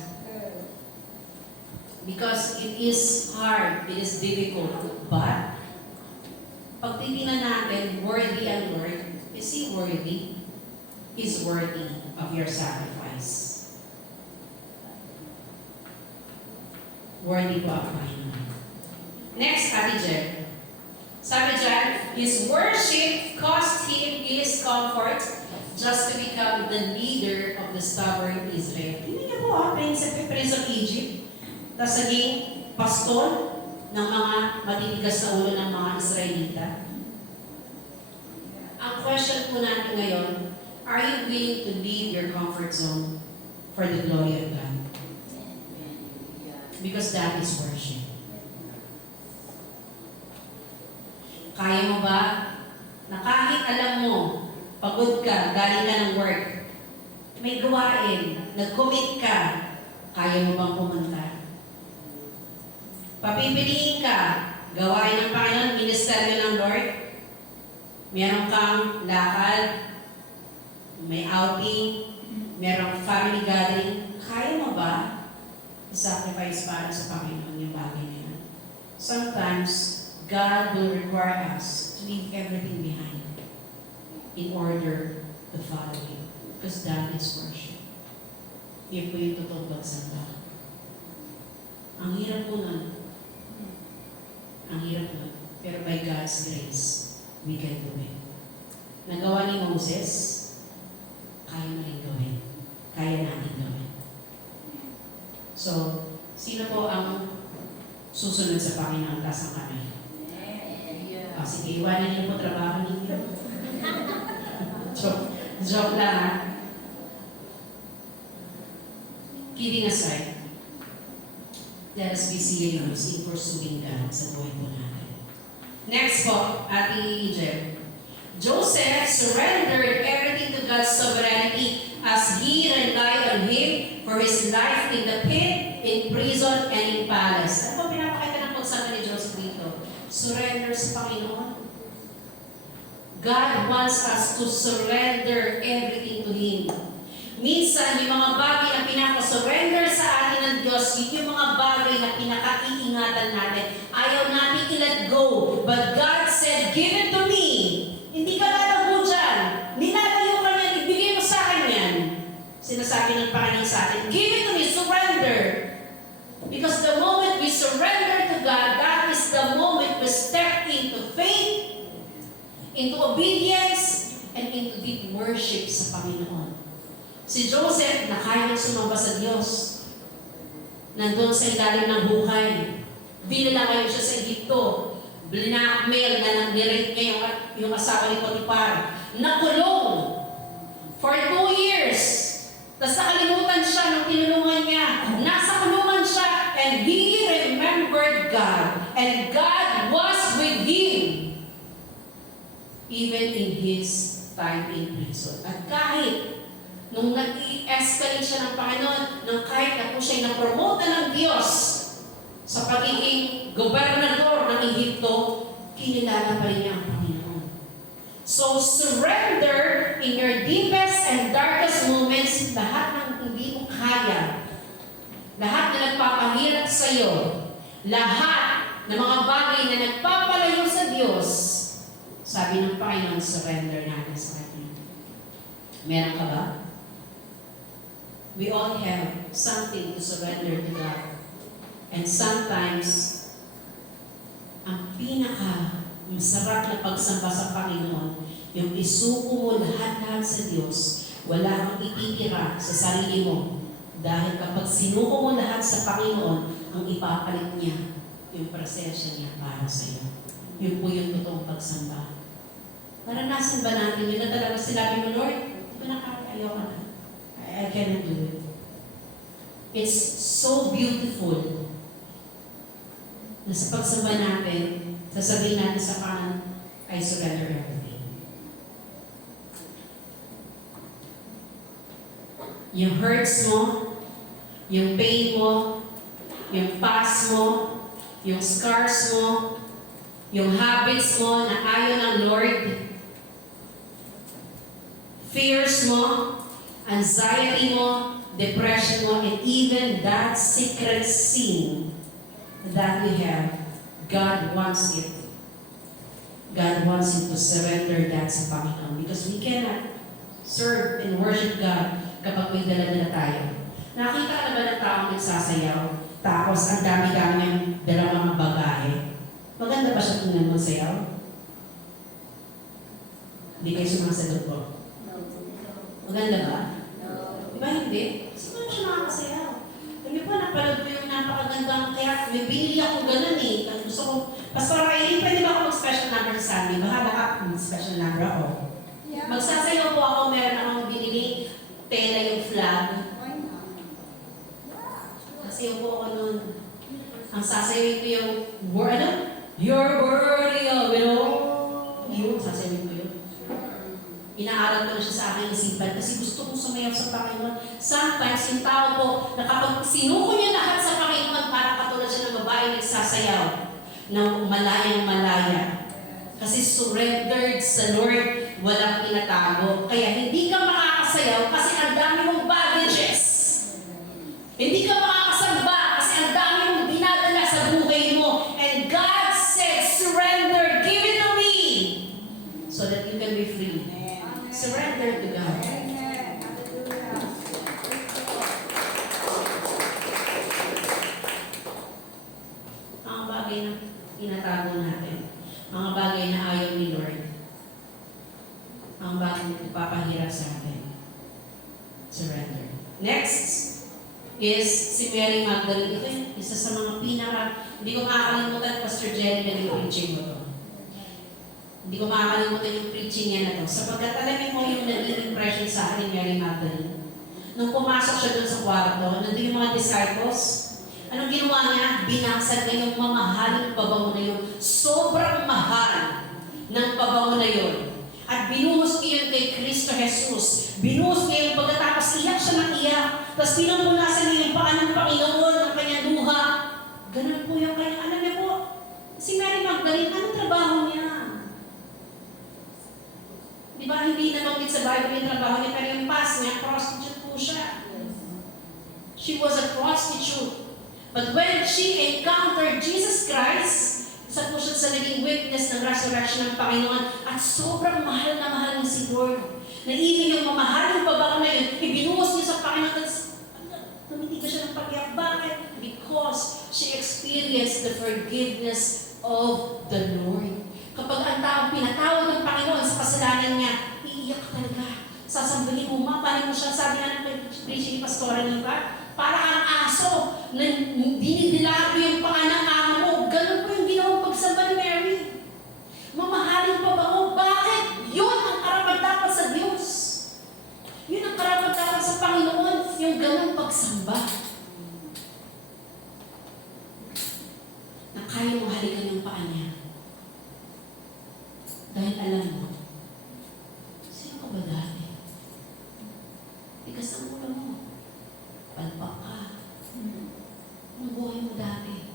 Because it is hard, it is difficult, but pag titingnan natin, worthy ang Lord, is He worthy? He's worthy of your sacrifice. Worthy po ang Panginoon. Next, Ate Jen. Sabi dyan, His worship cost Him His comfort just to become the leader of the stubborn Israel. Tingnan niyo po Prince of Egypt. Tapos naging pastor ng mga matitigas na ulo ng mga Israelita. Ang question po natin ngayon, are you willing to leave your comfort zone for the glory of God? Because that is worship. Kaya mo ba na kahit alam mo, pagod ka, galing ka ng work, may gawain, nag-commit ka, kaya mo bang pumunta? Papipiliin ka, gawain ng Panginoon, ministeryo ng Lord, meron kang lakad, may outing, merong family gathering, kaya mo ba i-sacrifice para sa Panginoon yung bagay na yan? Sometimes, God will require us to leave everything behind in order to follow Him. Because that is worship. Yan po yung totoong pagsamba. Ang hirap po nun. Ang hirap nun. Pero by God's grace, we can do it. Nagawa ni Moses, kaya na rin gawin. Kaya natin gawin. So, sino po ang susunod sa Panginoon? Taas ang kamay. Sige, iwanan niyo po trabaho ninyo. Joke lang ha. Kidding aside, let us be serious in pursuing God sa buhay po natin. Next po, Ate Jem. Joseph surrendered everything to God's sovereignty as he relied on Him for his life in the pit, in prison, and in palace. Ano po pinapakita ng pagsabi ni Joseph dito? Surrender sa Panginoon. God wants us to surrender everything to Him. Minsan, yung mga bagay na pinaka-surrender sa atin ng Diyos, yung mga bagay na pinaka-iingatan natin, ayaw natin i-let go. But God said, give it to me. into obedience, and into deep worship sa Panginoon. Si Joseph, na kaya sumamba sa Diyos, nandun sa ilalim ng hukay. Dinala ngayon siya sa Egypto. Blackmail na nang nirate niya yung asawa ni Potiphar. Nakulong for 2 years. Tapos nakalimutan siya nung tinulungan niya. Nasa kulungan siya, and he remembered God. And God was with him, even in his time in prison. At kahit nung nag-i-escalate siya ng Panginoon, nang kahit na po siya'y napromote ng Diyos sa pagiging gobernador ng Ehipto, kinilala pa rin niya ang Panginoon. So, surrender in your deepest and darkest moments, lahat ng hindi mo kaya, lahat na nagpapahirap sa iyo, lahat ng mga bagay na nagpapalayo sa Diyos, sabi ng Panginoon, surrender natin sa Kanya. Meron ka ba? We all have something to surrender to God. And sometimes, ang masarap na pagsamba sa Panginoon, yung isuko mo lahat-lahat sa Diyos, wala kang ititira sa sarili mo. Dahil kapag sinuko mo lahat sa Panginoon, ang ipapalit niya, yung presensya niya para sa iyo. Yun po yung totoong pagsamba. Naranasan ba natin yun na talaga sinabi mo, Lord, ito na kaya, ayoko na. I cannot do it. It's so beautiful na sa pagsamba natin, sasabihin natin sa kanan, I surrender everything. Yung hurts mo, yung pain mo, yung past mo, yung scars mo, yung habits mo na ayaw ng Lord, fears mo, anxiety mo, depression mo, and even that secret sin that we have, God wants it. God wants you to surrender that sa Panginoon because we cannot serve and worship God kapag may dala-dala tayo. Nakita ka na ba ng taong nagsasayaw? Tapos ang dami-dami ng dalawang mga bagahe. Maganda ba siya tingnan magsayaw? Hindi kayo sumasagot po. Maganda ba? Diba hindi? Kasi paano siya nakakasayaw? Kami po, napanood ko yung napakagandang, kaya may binili akong ganun eh. Gusto ko, Pastor Aileen, pwede ba ako mag-special number sa Sunday? Bahala ka, mag-special number ako. Magsasayaw po ako, meron akong binili, tela yung flag. Sasayaw po ako nun. Ang sasayawin ko yung, You're worthy of it all. Yun, sasayawin ko yun. Inaaral ko na siya sa aking isipan kasi gusto kong sumayaw sa Panginoon. Sometimes, yung tao po, na kapag sinuko niya lahat sa Panginoon, para katulad siya ng babae nagsasayaw ng malayang-malaya. Kasi surrendered sa Lord, walang tinatago. Kaya hindi ka makakasayaw kasi ang dami mong baggages. Hindi ka makakasamba kasi ang dami mong dinadala sa buhay mo. And God said, surrender, give it to me, so that you can be free. Surrender to God. Mga bagay na tinatago natin. Mga bagay na ayaw ni Lord. Mga bagay na ipapahirap sa atin. Surrender. Next is si Mary Magdalene. Ito yung isa sa mga hindi ko makakalimutan, Pastor Jerry, na yung preaching mo to. Hindi ko makakalimutan yung preaching niya na to. Sapagkat alamin mo yung naging impression sa akin ni Mary Magdalene. Nung pumasok siya doon sa kwarto, nandun yung mga disciples, anong ginawa niya? Binasag niya yung mamahaling pabango na yun. Sobrang mahal ng pabango na yun. At binuhos niya yun kay Kristo Jesus. Binuhos niya yung pagkatapos, iyak siya ng iyak. Tapos pinampunasan niya yung paa ng Panginoon, ng kanyang luha. Ganun po yung kanyang, alam niya po, si Mary Magdalene, anong trabaho niya? Diba, hindi nabanggit sa Bible yung trabaho niya, pero yung past niya, prostitute po siya. She was a prostitute. But when she encountered Jesus Christ, isa po siya sa naging witness ng resurrection ng Panginoon, at sobrang mahal na mahal niya si Lord. Naibig yung mamahaling babae na yun, ibinuhos niya sa Panginoon, at tumitigas siya ng pag-iyak. Bakit? Because she experienced the forgiveness of the Lord. Kapag ang taong pinatawad ng Panginoon, Sasambihin mo, mapanin mo siya. Sabi nga ng preaching ni Pastora Nika, para kang aso na dinidilago yung panga ng amo mo. Ganun po yung ginawang pagsamba ni Mary. Mamahalin pa ba mo? Bakit? Yun ang karapat-dapat sa Diyos. Yun ang karapat-dapat sa Panginoon, yung ganung pagsamba. Na kaya mo halikan yung paa niya. Dahil alam mo, sino ka ba dati? Tigas ang ulo mo. Palpak ka. Anong buhay mo dati?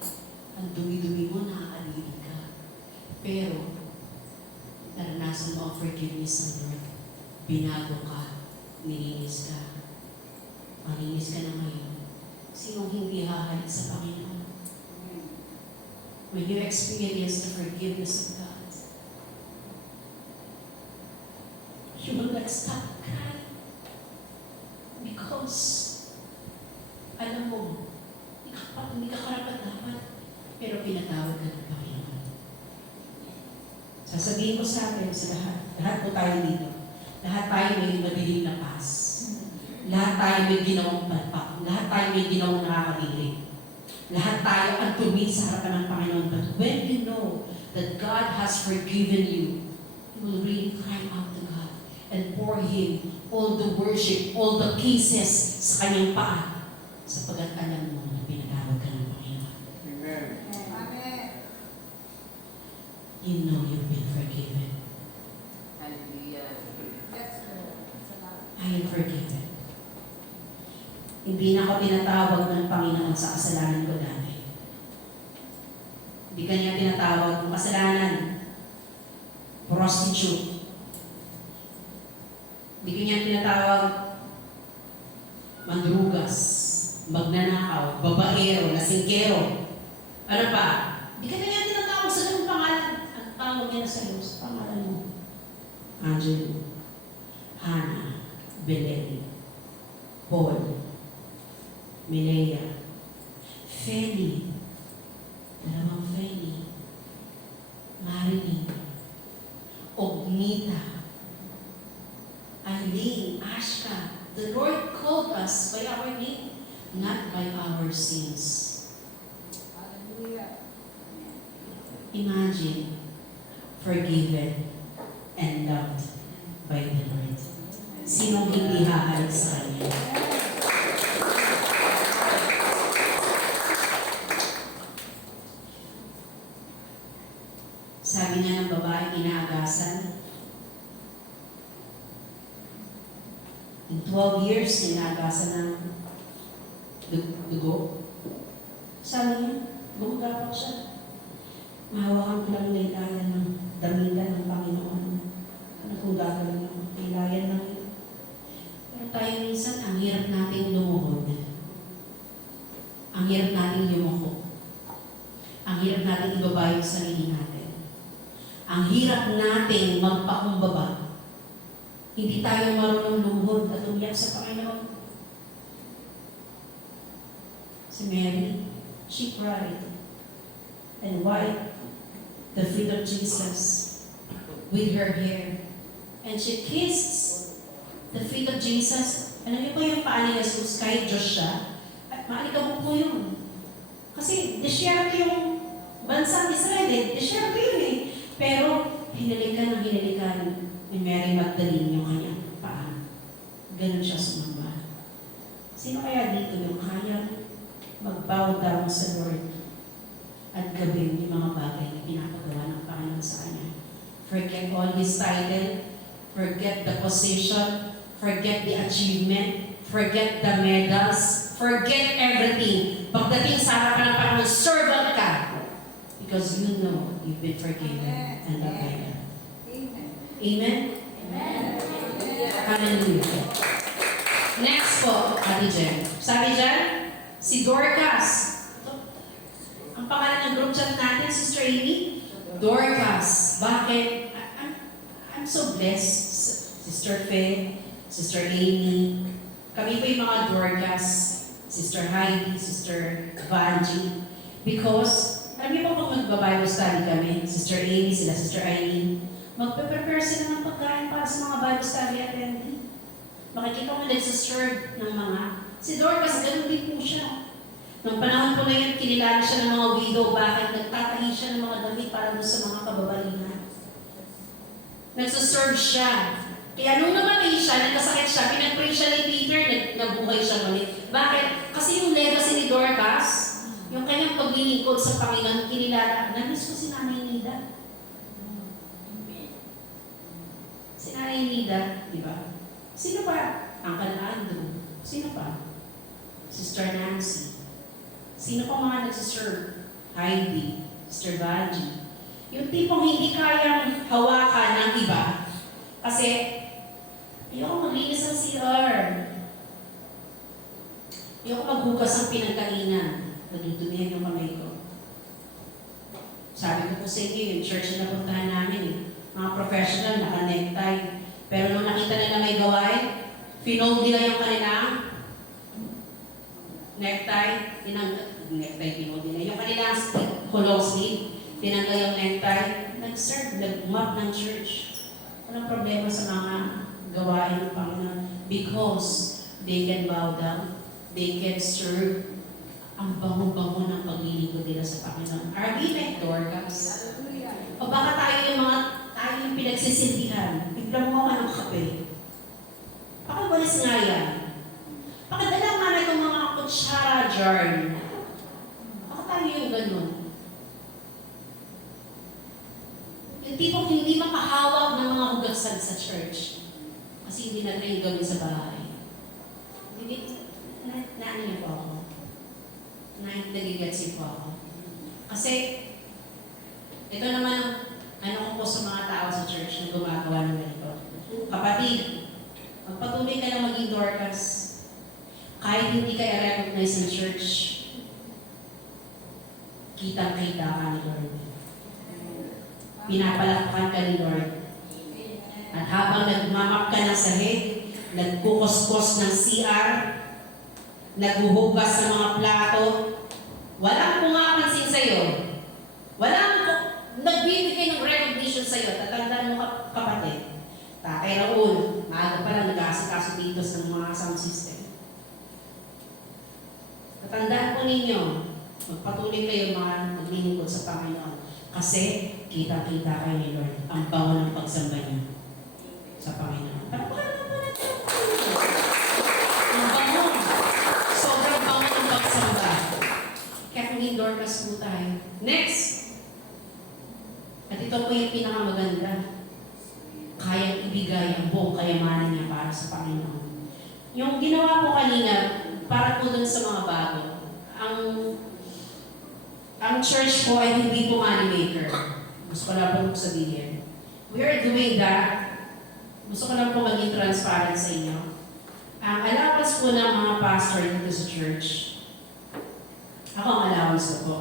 Ang dumi-dumi mo, nakakalilig ka. Pero, naranasan mo ang forgiveness ng Lord. Binago ka. Nilinis ka. Malinis ka na ngayon. Sinong hindi hahalik sa Panginoon? When you experience the forgiveness of God, you will not stop crying. Because, alam mo, hindi ka karapat-dapat, pero pinatawad ka ng Panginoon. Sasabihin ko sa atin, sa lahat po tayo dito, lahat tayo may madilim na past. Lahat tayo may ginawang palpak. Lahat tayo may ginawang nakakadilig. Lahat tayo ang tumi sa harapan ng Panginoon. But when you know that God has forgiven you, you will really cry out to God and pour Him all the worship, all the kisses sa kanyang paa. Sapagat alam mo na pinatawad ka ng Panginoon. Amen. Amen. You know you've been forgiven. Hallelujah. Yes, Lord. Salamat. I am forgiven. Hindi na ako tinatawag ng Panginoon sa kasalanan ko dati. Hindi kanya tinatawag ng kasalanan. Prostitute. Hindi kanya tinatawag mandrugas, magnanakaw, babaero, lasingkero. Ano pa? Hindi kanya tinatawag sa ganung pangalan. Ang tawag niya sa iyo sa pangalan mo. Angelo, Hannah, Belen, Paul, Milea, Feli, dalawang Feli, Marilyn, Ognita, Eileen, Ashka. The Lord called us by our name, not by our sins. Hallelujah. Imagine, forgiven and loved by the Lord. Sinong hindi hahalik sa Kanya? Sabi nga ng babae, inaagasan. In 12 years, inaagasan ng dugo. Sabi niya, gumagapak siya. Mahawakan ko lang laylayan ng damitan ng Panginoon. Ano kung gagawin ng laylayan ng yun? Pero tayo minsan, ang hirap nating lumuhod. Ang hirap nating yumuko. Ang hirap nating ibaba yung sarili natin. Ang hirap nating magpakumbaba. Hindi tayo marunong lumuhod at umiyak sa Panginoon. Si Mary, she cried and wiped the feet of Jesus with her hair. And she kissed the feet of Jesus. Alam niyo po yung paa ni Jesus, kahit Diyos siya, at maalikabok po yun. Kasi desierto yung bansang Israel eh. Desierto yun eh. Pero hinalikan ni Mary Magdalene yung kanyang paa. Ganun siya sumamba. Sino kaya dito yung kaya mag-bow down sa Lord at gawin yung mga bagay na pinapagawa ng Panginoon sa Kanya? Forget all His title, forget the position, forget the achievement, forget the medals, forget everything. Pagdating sa harapan ng Panginoon, servant ka. Because you know you've been forgiven and loved by God. Amen. Amen? Amen. Hallelujah. Next po, Ate Jen. Sabi dyan, si Dorcas. Ang pangalan ng group chat natin, Sister Amy? Dorcas. Bakit? I'm so blessed. Sister Faye, Sister Amy. Kami po yung mga Dorcas. Sister Heidi, Sister Vanji. Because, alam niyo po pag mag-Bible study kami, Sister Amy, sila Sister Eileen, magpe-prepare sila ng pagkain para sa mga Bible study attendee. Makikita mo nagsiserve ng mga, si Dorcas, ganun din po siya. Nung panahon po na yun, kinilala siya ng mga widow. Bakit? Nagtatahi siya ng mga damit para doon sa mga kababalingan. Nagsiserve siya. Kaya nung namatay siya, nagkasakit siya, pinag-pray siya ni Peter, nabuhay siya ulit. Bakit? Kasi yung legacy ni Dorcas, yung kanyang paglilingkod sa Panginoon, kinilala. Namiss ko si Nanay Nida. Si Nanay Nida, di ba? Sino pa? Uncle Andrew. Sino pa? Sister Nancy. Sino pa mga nagsiserve? Heidi, Sister Vanji. Yung tipong hindi kayang hawakan ng iba. Kasi, ayoko maglinis ng CR. Ayoko maghugas ng pinagkainan. Nadudumihan yung kamay ko. Sabi ko po sa inyo, yung church na napuntahan namin, mga professional, naka-necktie. Pero nung nakita nila may gawain, finold nila yung kanilang necktie, finold nila. Yung kanilang hollow sleeve, tinanggal yung necktie, nag-serve, nag-map ng church. Walang problema sa mga gawain ng Panginoon because they can bow down, they can serve. Ang bango-bango ng paglilingkod nila sa Panginoon. Are we like Dorcas? O baka tayo yung pinagsisilbihan. Biglang mo ka ng kape. Pakiwalis nga yan. Pakadala nga na itong mga kutsara jar. Baka tayo yung ganun. Yung tipong hindi makahawak ng mga hugasan sa church. Kasi hindi natin yung gawin sa bahay. Hindi, naano niyo po ako. Nagigets po ako. Kasi, ito naman ang ano ko po sa mga tao sa church na gumagawa ng ganito. Kapatid, magpatuloy ka na maging Dorcas. Kahit hindi ka i-recognize ng church, kitang-kita ka ni Lord. Pinapalakpan ka ni Lord. At habang nagmamap ka ng sahig, nagkukuskos ng CR, naghuhugas ng mga plato, walang pumapansin sa'yo. Walang nagbibigay ng recognition sa'yo. Tatandaan mo kapatid. Tatay Raul, maaga pa lang nag-aasikaso dito sa mga sound system. Tatandaan po ninyo, magpatuloy kayo mga naglilingkod sa Panginoon. Kasi kita-kita kayo ni Lord. Ang bango ng pagsamba niyo sa Panginoon. Ang bango. Sobrang bango ng pagsamba. Kaya kung hindi Dorcas po tayo. Next! At ito po yung pinakamaganda. Kayang ibigay ang buong kayamanan niya para sa Panginoon. Yung ginawa ko kanina, para po dun sa mga bago, ang church po ay hindi po money maker. Gusto ko lang po sabihin. We are doing that. Gusto ko lang po maging transparent sa inyo. Ang allowance po ng mga pastor dito sa church, ako ang allowance ko po,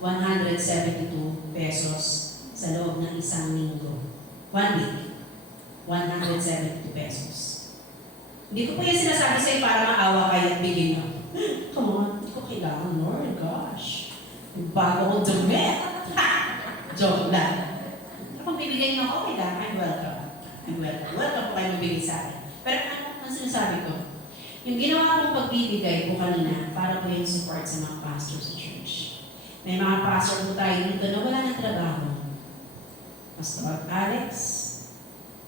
172 pesos sa loob ng isang linggo. 1 week, 172 pesos. Hindi ko po yung sinasabi sa'yo para maawa kayo at bigyan nyo. Come on, hindi ko kailangan, Lord, gosh. Bago kong damit. Joke lang. Kung bibigyan nyo ako, okay lang, I'm welcome. I'm welcome. Welcome po kayo mabigay sa akin. Pero ano sinasabi ko? Yung ginawa kong pagbibigay po kanina, para po yung support sa mga pastor sa church. May mga pastor po tayo dito na wala ng trabaho. Pastor Alex,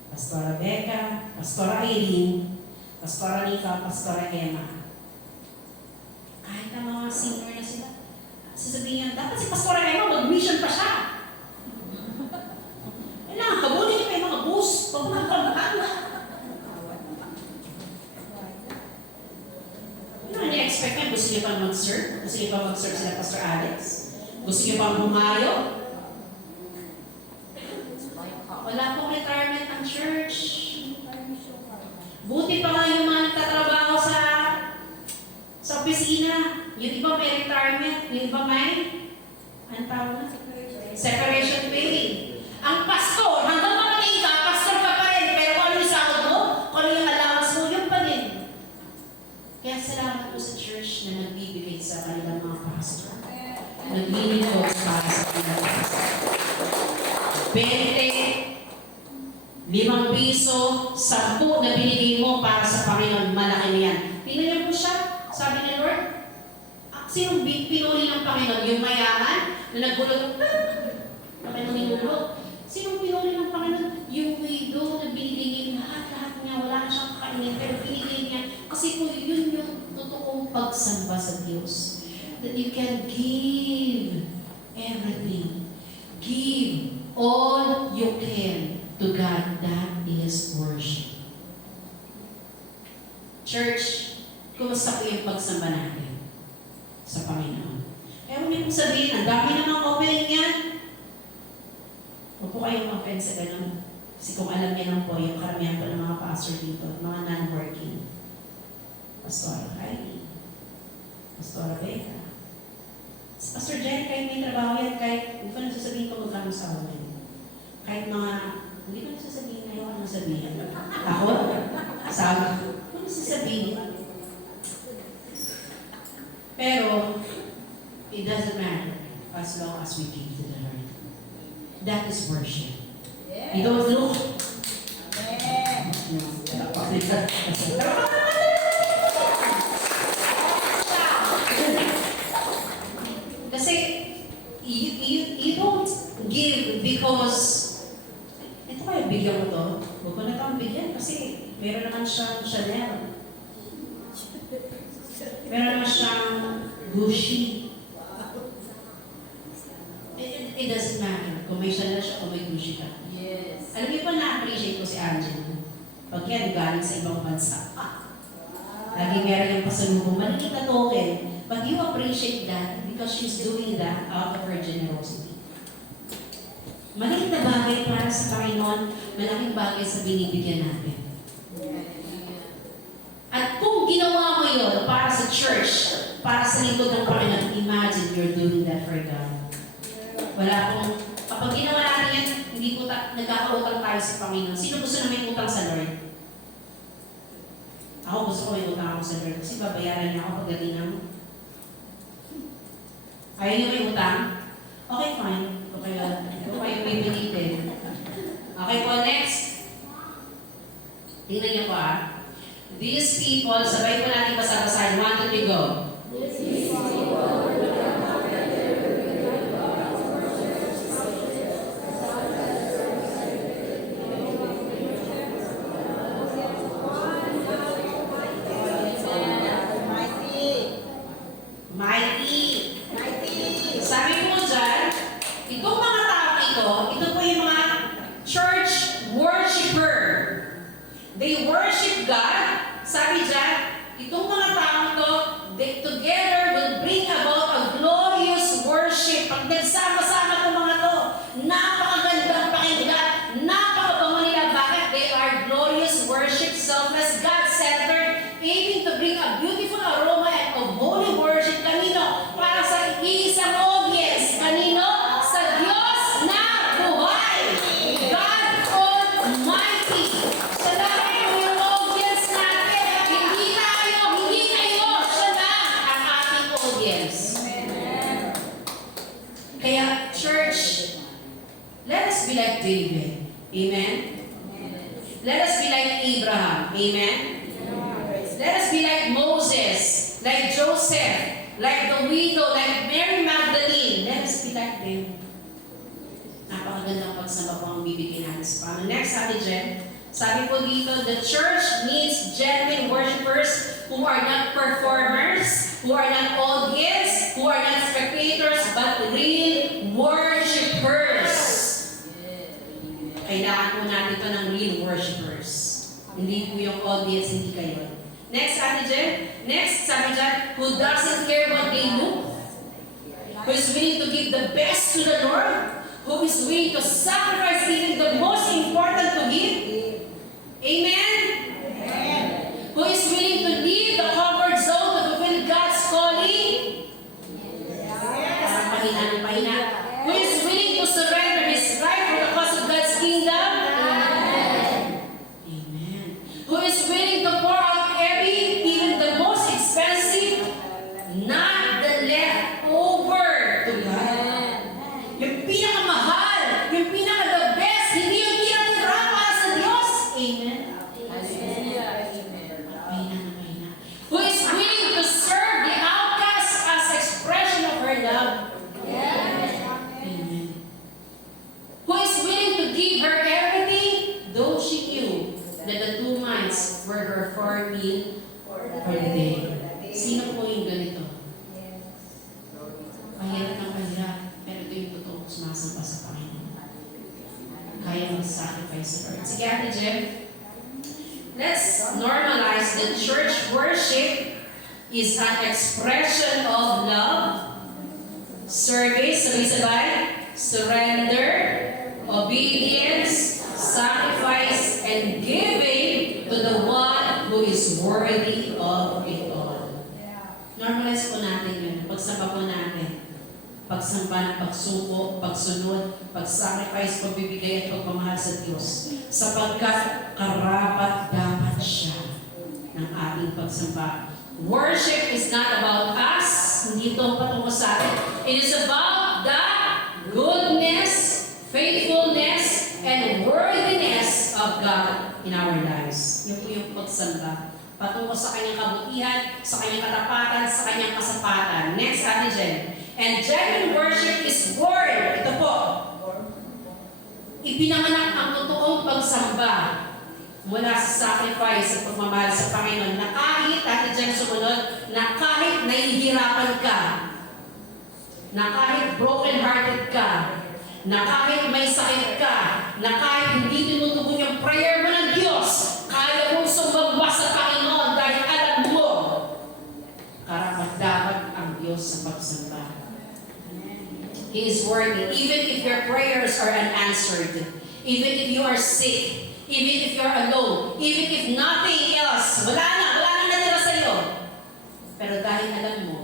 Pastora Becca, Pastora Irene, Pastora Nika, Pastora Emma. Kahit na mga senior na sila, sasabihin niya, dapat si Pastora Emma mag-mission pa siya. Kailangan, kabulin niyo pa yung mga bus, pag mga pagkakala. Ano ni-expect niya? Gusto niyo pa mag-serve? Gusto niyo pa mag-serve sila Pastor Alex? Gusto niyo pa humayo? Wala pong retirement ang church. Buti pa nga yung mga nagtatrabaho sa opisina. Yung iba may retirement, yung iba may anong tawag na? Separation pay. Ang pastor, hanggang mapatay ka, pastor ka pa rin. Pero kung ano yung sahod mo, kung ano yung allowance mo, yun pa din. Kaya salamat po sa church na nagbibigay sa kanilang mga pastor. Naglilingkod para sa kanilang pastor. 20, 25, ₱5, 10 na binigay mo para sa Panginoon, malaki na yan. Tingnan mo siya, sabi ni Lord, sinong pinuli ng Panginoon? Yung mayaman na nagulog, bakit nang inulog? Sinong pinuli ng Panginoon? Yung widow na binigay niya lahat niya, wala na siyang kainin, pero binigay niya. Kasi po yun yung totoong pagsamba sa Diyos. That you can give everything. Give all you can to God. That is worship. Church, kumusta po yung pagsamba natin sa Panginoon? Kaya huwag niyong sabihin, ang dami namang opening yan. Huwag po kayong open sa ganun. Kasi kung alam niyo lang po, yung karamihan po ng mga pastor dito, mga non-working. Pastor Kylie, Pastor Becca, Pastor Jen, kahit may trabaho yan, kahit hindi ko nasasabihin ko magkano sa akin. Kahit mga, hindi ko nasasabihin, ayaw ko nasabihin. Ako, sabi ko, ano nasasabihin? Pero, it doesn't matter as long as we give to the Lord. That is worship. Yes. You don't look. Amen. Kasi, you don't give because, ito kaya bigyan mo to? Huwag ko na itong bigyan kasi meron naman siyang Chanel. Meron naman siyang Gucci. It doesn't matter kung may Chanel siya o may Gucci ka. Yes. Alam niyo pa na-appreciate ko si Angela. Pag yan galing sa ibang bansa. Lagi meron yung pasalubong. Maliit na token. But you appreciate that because she's doing that out of her generosity. Maliit na bagay para sa Panginoon, malaking bagay sa binibigyan natin. At kung ginawa mo yun para sa church, para sa lingkod ng Panginoon, imagine you're doing that for God. Wala pong, kapag ginawa natin yan, hindi po nagkakautang tayo sa Panginoon. Sino gusto na may utang sa Lord? Ako gusto ko may utang ako sa Lord kasi babayaran niya ako pagdating ng ayaw niyo may utang? Okay, fine. Okay, ito kayo pipilitin. Okay po, next. Tingnan niyo po These people, sabay po natin basa-basahin. 1, 2, 3, go. Mighty. Sabi po dyan, itong mga tao ito po yung mga church worshiper. They worship God. Sabi dyan, itong mga tao they together will bring about a glorious worship. Pag nagsama-sama itong mga to, napakagandang pakinggan, napakabango nila. Bakit? They are glorious worship, selfless, God-centered, aiming to bring a beautiful aroma of holy worship. Kanino? Para sa isang audience. Kanino? Sa Diyos na buhay. God Almighty. Sa lahat ng yung audience natin, hindi kayo, siya na ang ating audience. Kaya, church, let us be like David. Amen? Let us be like Abraham. Amen? Let us be like Moses, like Joseph, like the widow, like Mary Magdalene. Let us be like them. Napakagandang pagsamba po ang bibigyan natin sa Panginoon. Next, sabi po dito, the church needs genuine worshipers who are not performers, who are not audience, who are not spectators, but real worshipers. Kailangan po natin ito ng real worshipers. Hindi po yung audience, hindi kayo. Next, Next, sabi dyan, who doesn't care what they do, who is willing to give the best to the Lord, who is willing to sacrifice even the most important to give. Amen? Who is willing to leave the comfort zone to fulfill God's calling. Parang pahina. Who is willing to surrender his life for the cause of God's kingdom. Amen. Who is willing to pour out even the most expensive, not the leftover to God. Yung pinakamahal, yung pinaka-the for the day. Sino po yung ganito? Mahirap ng kahirap, pero ito yung totoong sumasamba sa Panginoon. Kaya mag-sacrifice sa Lord. Sige, Ate Jem. Let's normalize that church worship is an expression of love, service, sabay-sabay, surrender, obedience, sacrifice, and giving to the one who is worthy of it all. Normalize po natin yun. Pagsamba po natin. Pagsamba, pagsuko, pagsunod, pagsacrifice, pagbibigay at pagmamahal sa Diyos. Sapagkat karapat dapat siya ng ating pagsamba. Worship is not about us. Hindi ito patungo sa atin. It is about the goodness, faithfulness, and worthiness of God in our lives. Yun po yung pagsamba. Patungo sa kanyang kabutihan, sa kanyang katapatan, sa kanyang kasapatan. Next, Ate Jen. And genuine worship is born. Ito po. Ipinanganak ang totoong pagsamba mula sa sacrifice at pagmamahal sa Panginoon na kahit, Ate Jen, sumunod, na kahit nahihirapan ka, na kahit broken-hearted ka, na kahit may sakit ka, na kahit hindi tinutugon yung prayer mo ng Diyos, kaya mong sumamba sa Panginoon dahil alam mo, karapat-dapat ang Diyos sa pagsamba. He is worthy. Even if your prayers are unanswered, even if you are sick, even if you're alone, even if nothing else, wala na natira sa'yo. Pero dahil alam mo,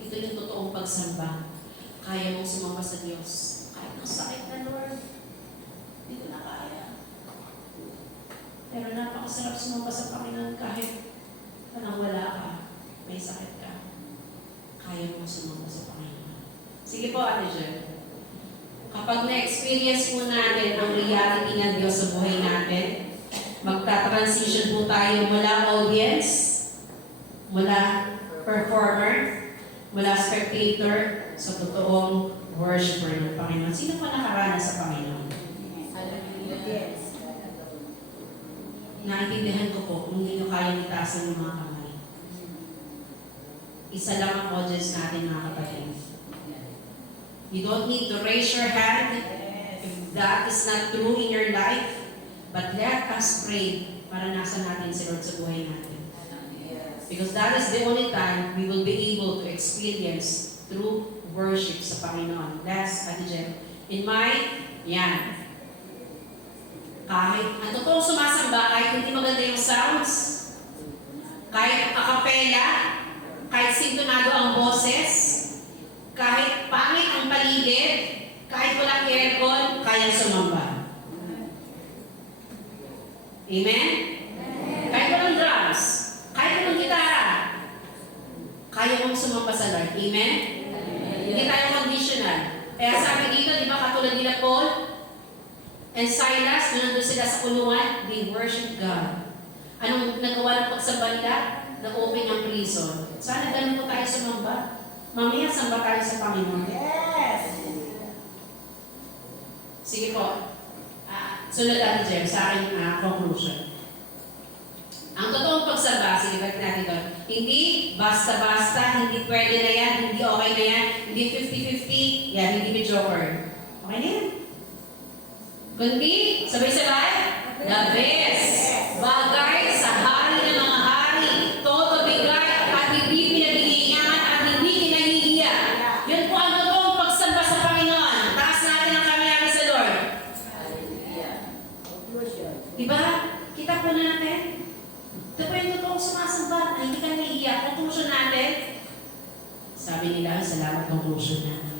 ito yung totoong pagsamba, kaya mong sumamba sa Diyos. Kahit ang sakit na, Lord, hindi ko na kaya. Pero napakasarap sumamba sa Panginoon kahit parang wala ka, may sakit ka. Kaya mong sumamba sa Panginoon. Sige po, Ate Jen. Kapag na-experience po natin ang reality ng Diyos sa buhay natin, magta-transition po tayo mula audience, mula performer, mula spectator, sa totoong worshiper ng Panginoon. Sino pa nakaranas sa Panginoon? Naintindihan ko po, kung hindi nyo kayang itaas ng mga kamay. Isa lang ang audience natin, mga kapatid. You don't need to raise your hand if that is not true in your life. But let us pray para nasa natin si Lord sa buhay natin. Because that is the only time we will be able to experience true worship sa Panginoon. That's, Ate Jen, in my, yan. Kahit, ang totoong sumasamba, kahit hindi maganda yung sounds, kahit a cappella, kahit sintonado ang boses, kahit pangit ang paligid, kahit walang aircon, kaya sumamba. Amen? Kahit walang drums, kahit walang gitara, kaya mong sumamba sa Lord. Amen? Hindi tayo conditional. Kaya sabi dito, di ba katulad nila Paul and Silas, na nandun sila sa kulungan, they worship God. Anong nagawa ng pagsamba nila? Na-open ang prison. Sana ganun po tayo sumamba. Mamaya, samba tayo sa Panginoon. Yes! Sige po. Sunod natin, Jem, sa aking conclusion. Ang totoong pagsamba, sige ba't natin doon, hindi basta-basta, hindi pwede na yan, hindi okay na yan, hindi 50-50, yan, hindi mediocre. Okay na yan. Kundi, sabay-sabay, the best. Bagay sa hari ng mga hari, todo bigay at hindi pinag-iingan at hindi kinahihiya. Yun po ang totoong pagsamba sa Panginoon. Taas natin ang kami natin sa Lord. Diba? Kita po natin. Ito po yung totoong sumasamba na hindi ka nahihiya. Conclusion natin. Sabi nila, salamat conclusion natin.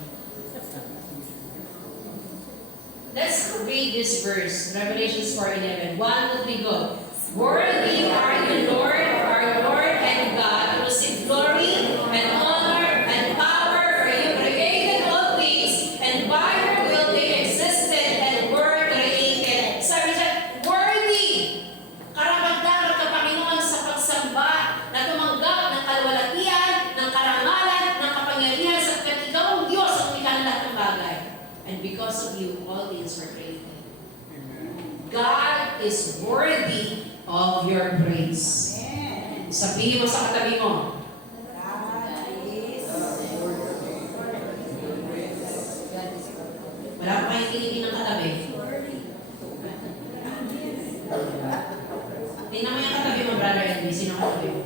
Let's read this verse, Revelation 4:11. 1, 2, 3, go. Worthy are you, Lord, our Lord and God, to receive glory and honor and power, for you created all things, and by your will they existed and were created. Sabi siya, worthy! Karapat-dapat ka, Panginoon, sa pagsamba na tumanggap ng kalwalatian, ng karangalan, ng kapangyarihan, sapagkat ikaw ang Diyos ang likha ng lahat ng bagay. And because of you, all things were created. God is worthy of your praise. Sabihin mo sa katabi mo. Wala pa kayong kilipin ng katabi. Tingnan mo yung katabi mo, Brother Edwin. Sino ang katabi mo?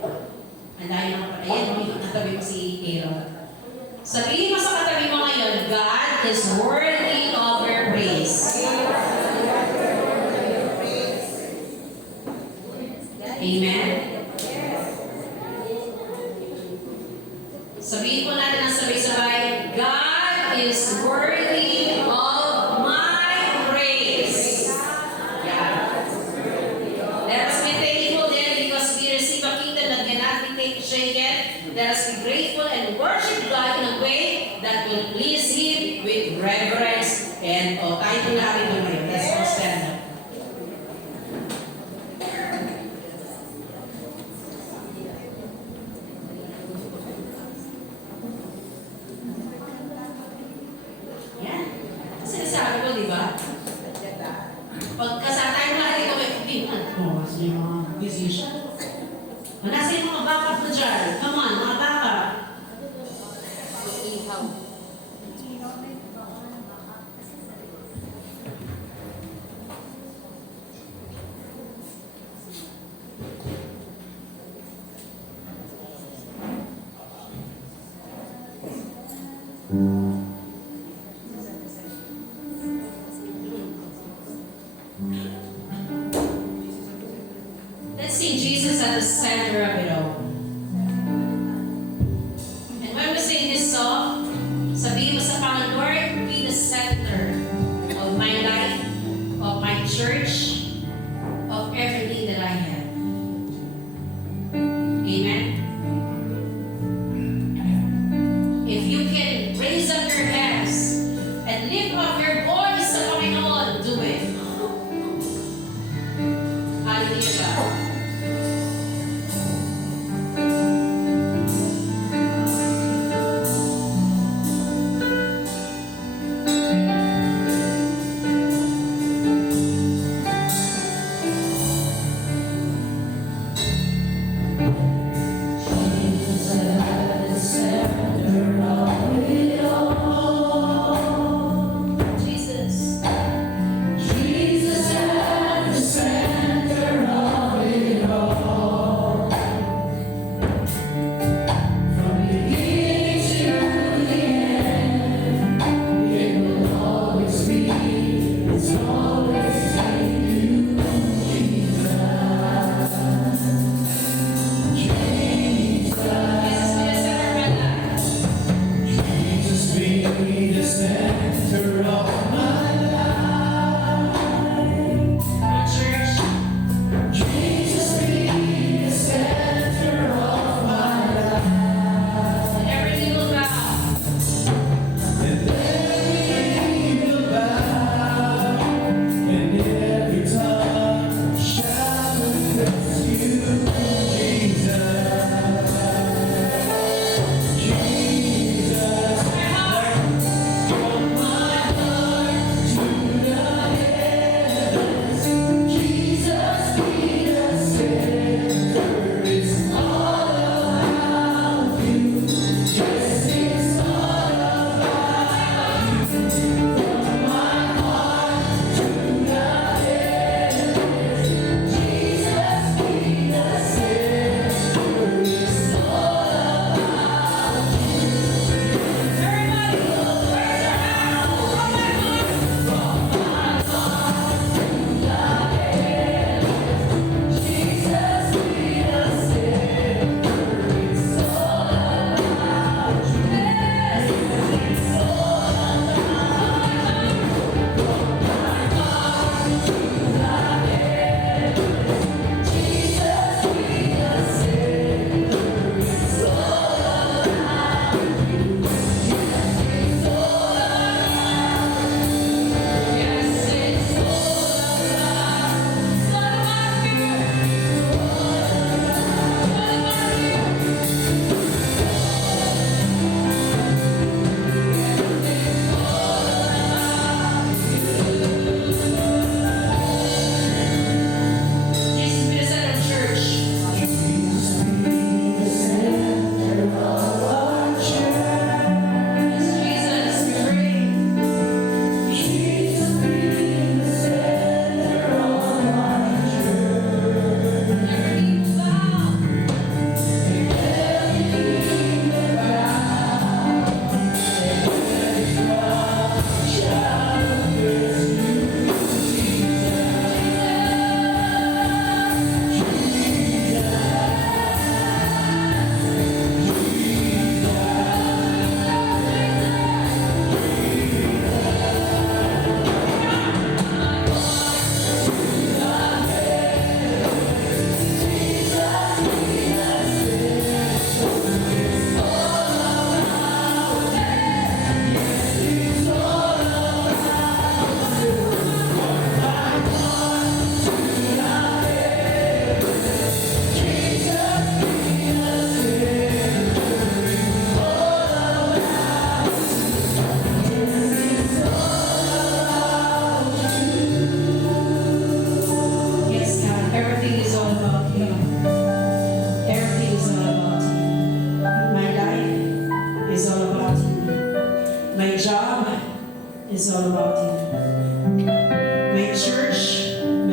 Ang dahil naman pa. Ayan, yung katabi mo si Aaron. Sabihin mo sa katabi mo ngayon, God is worthy of your praise. Amen? Sabihin po natin ang sabay-sabay, God is worthy of my praise. Yeah. Let us be thankful then because we receive a kingdom that cannot be shaken. Let us be grateful and worship God in a way that will please Him with reverence and awe. Tayo po natin ito ngayon. Let's all stand up. Yan. Sinasabi ko, di ba? Pagkasa tayo lahat ikaw ay tingnan ko. Kasi yung mga musician. Nasa yung mga backup na dyan. Come on, mga backup. Let's see Jesus at the center of it all. And when we sing this song, sabihin mo sa Panginoon, Lord, be the center of my life, of my church, of everything that I have. Amen? If you can raise up your hands and lift up your voice sa Panginoon, do it. Hallelujah.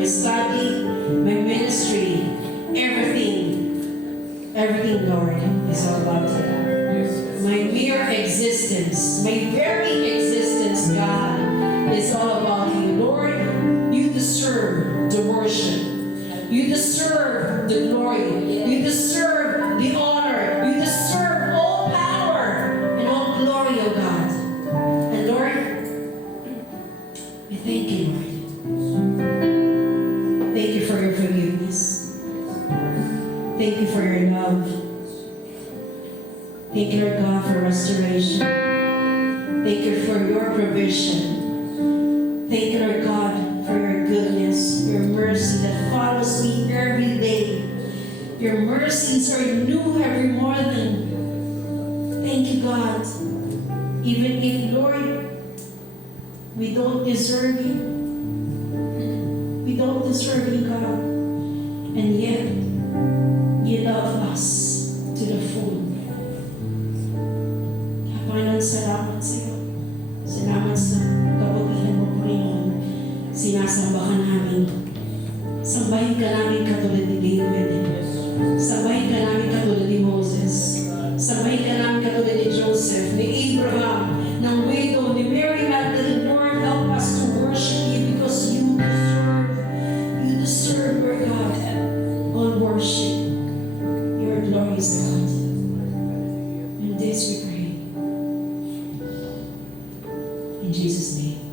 study, my ministry, everything, Lord, is all about you. My mere existence, my very existence, God, is all about you. Lord, you deserve the worship. You deserve the glory. You deserve the honor. You deserve all power and all glory, O God. And Lord, I thank you, Lord. Thank you for your forgiveness. Thank you for your love. Thank you, Lord God, for restoration. Thank you for your provision. Thank you, Lord God, for your goodness, your mercy that follows me every day. Your mercies are new every morning. Thank you, God. Even if, Lord, we don't deserve it. We don't deserve it, God. And yet, you love us to the full. Panginoon, salamat sa iyo. Salamat sa kabutihan mo, Panginoon. Sinasamba ka namin. Sambahin ka namin katulad ni David. Sambahin ka namin katulad ni Moses. Sambahin ka namin katulad ni Joseph, ni Abraham, ng widow, ni Mary Magdalene. Lord, help us to worship you because you deserve, Lord God, all worship. Your glorious God. In this we pray. In Jesus' name.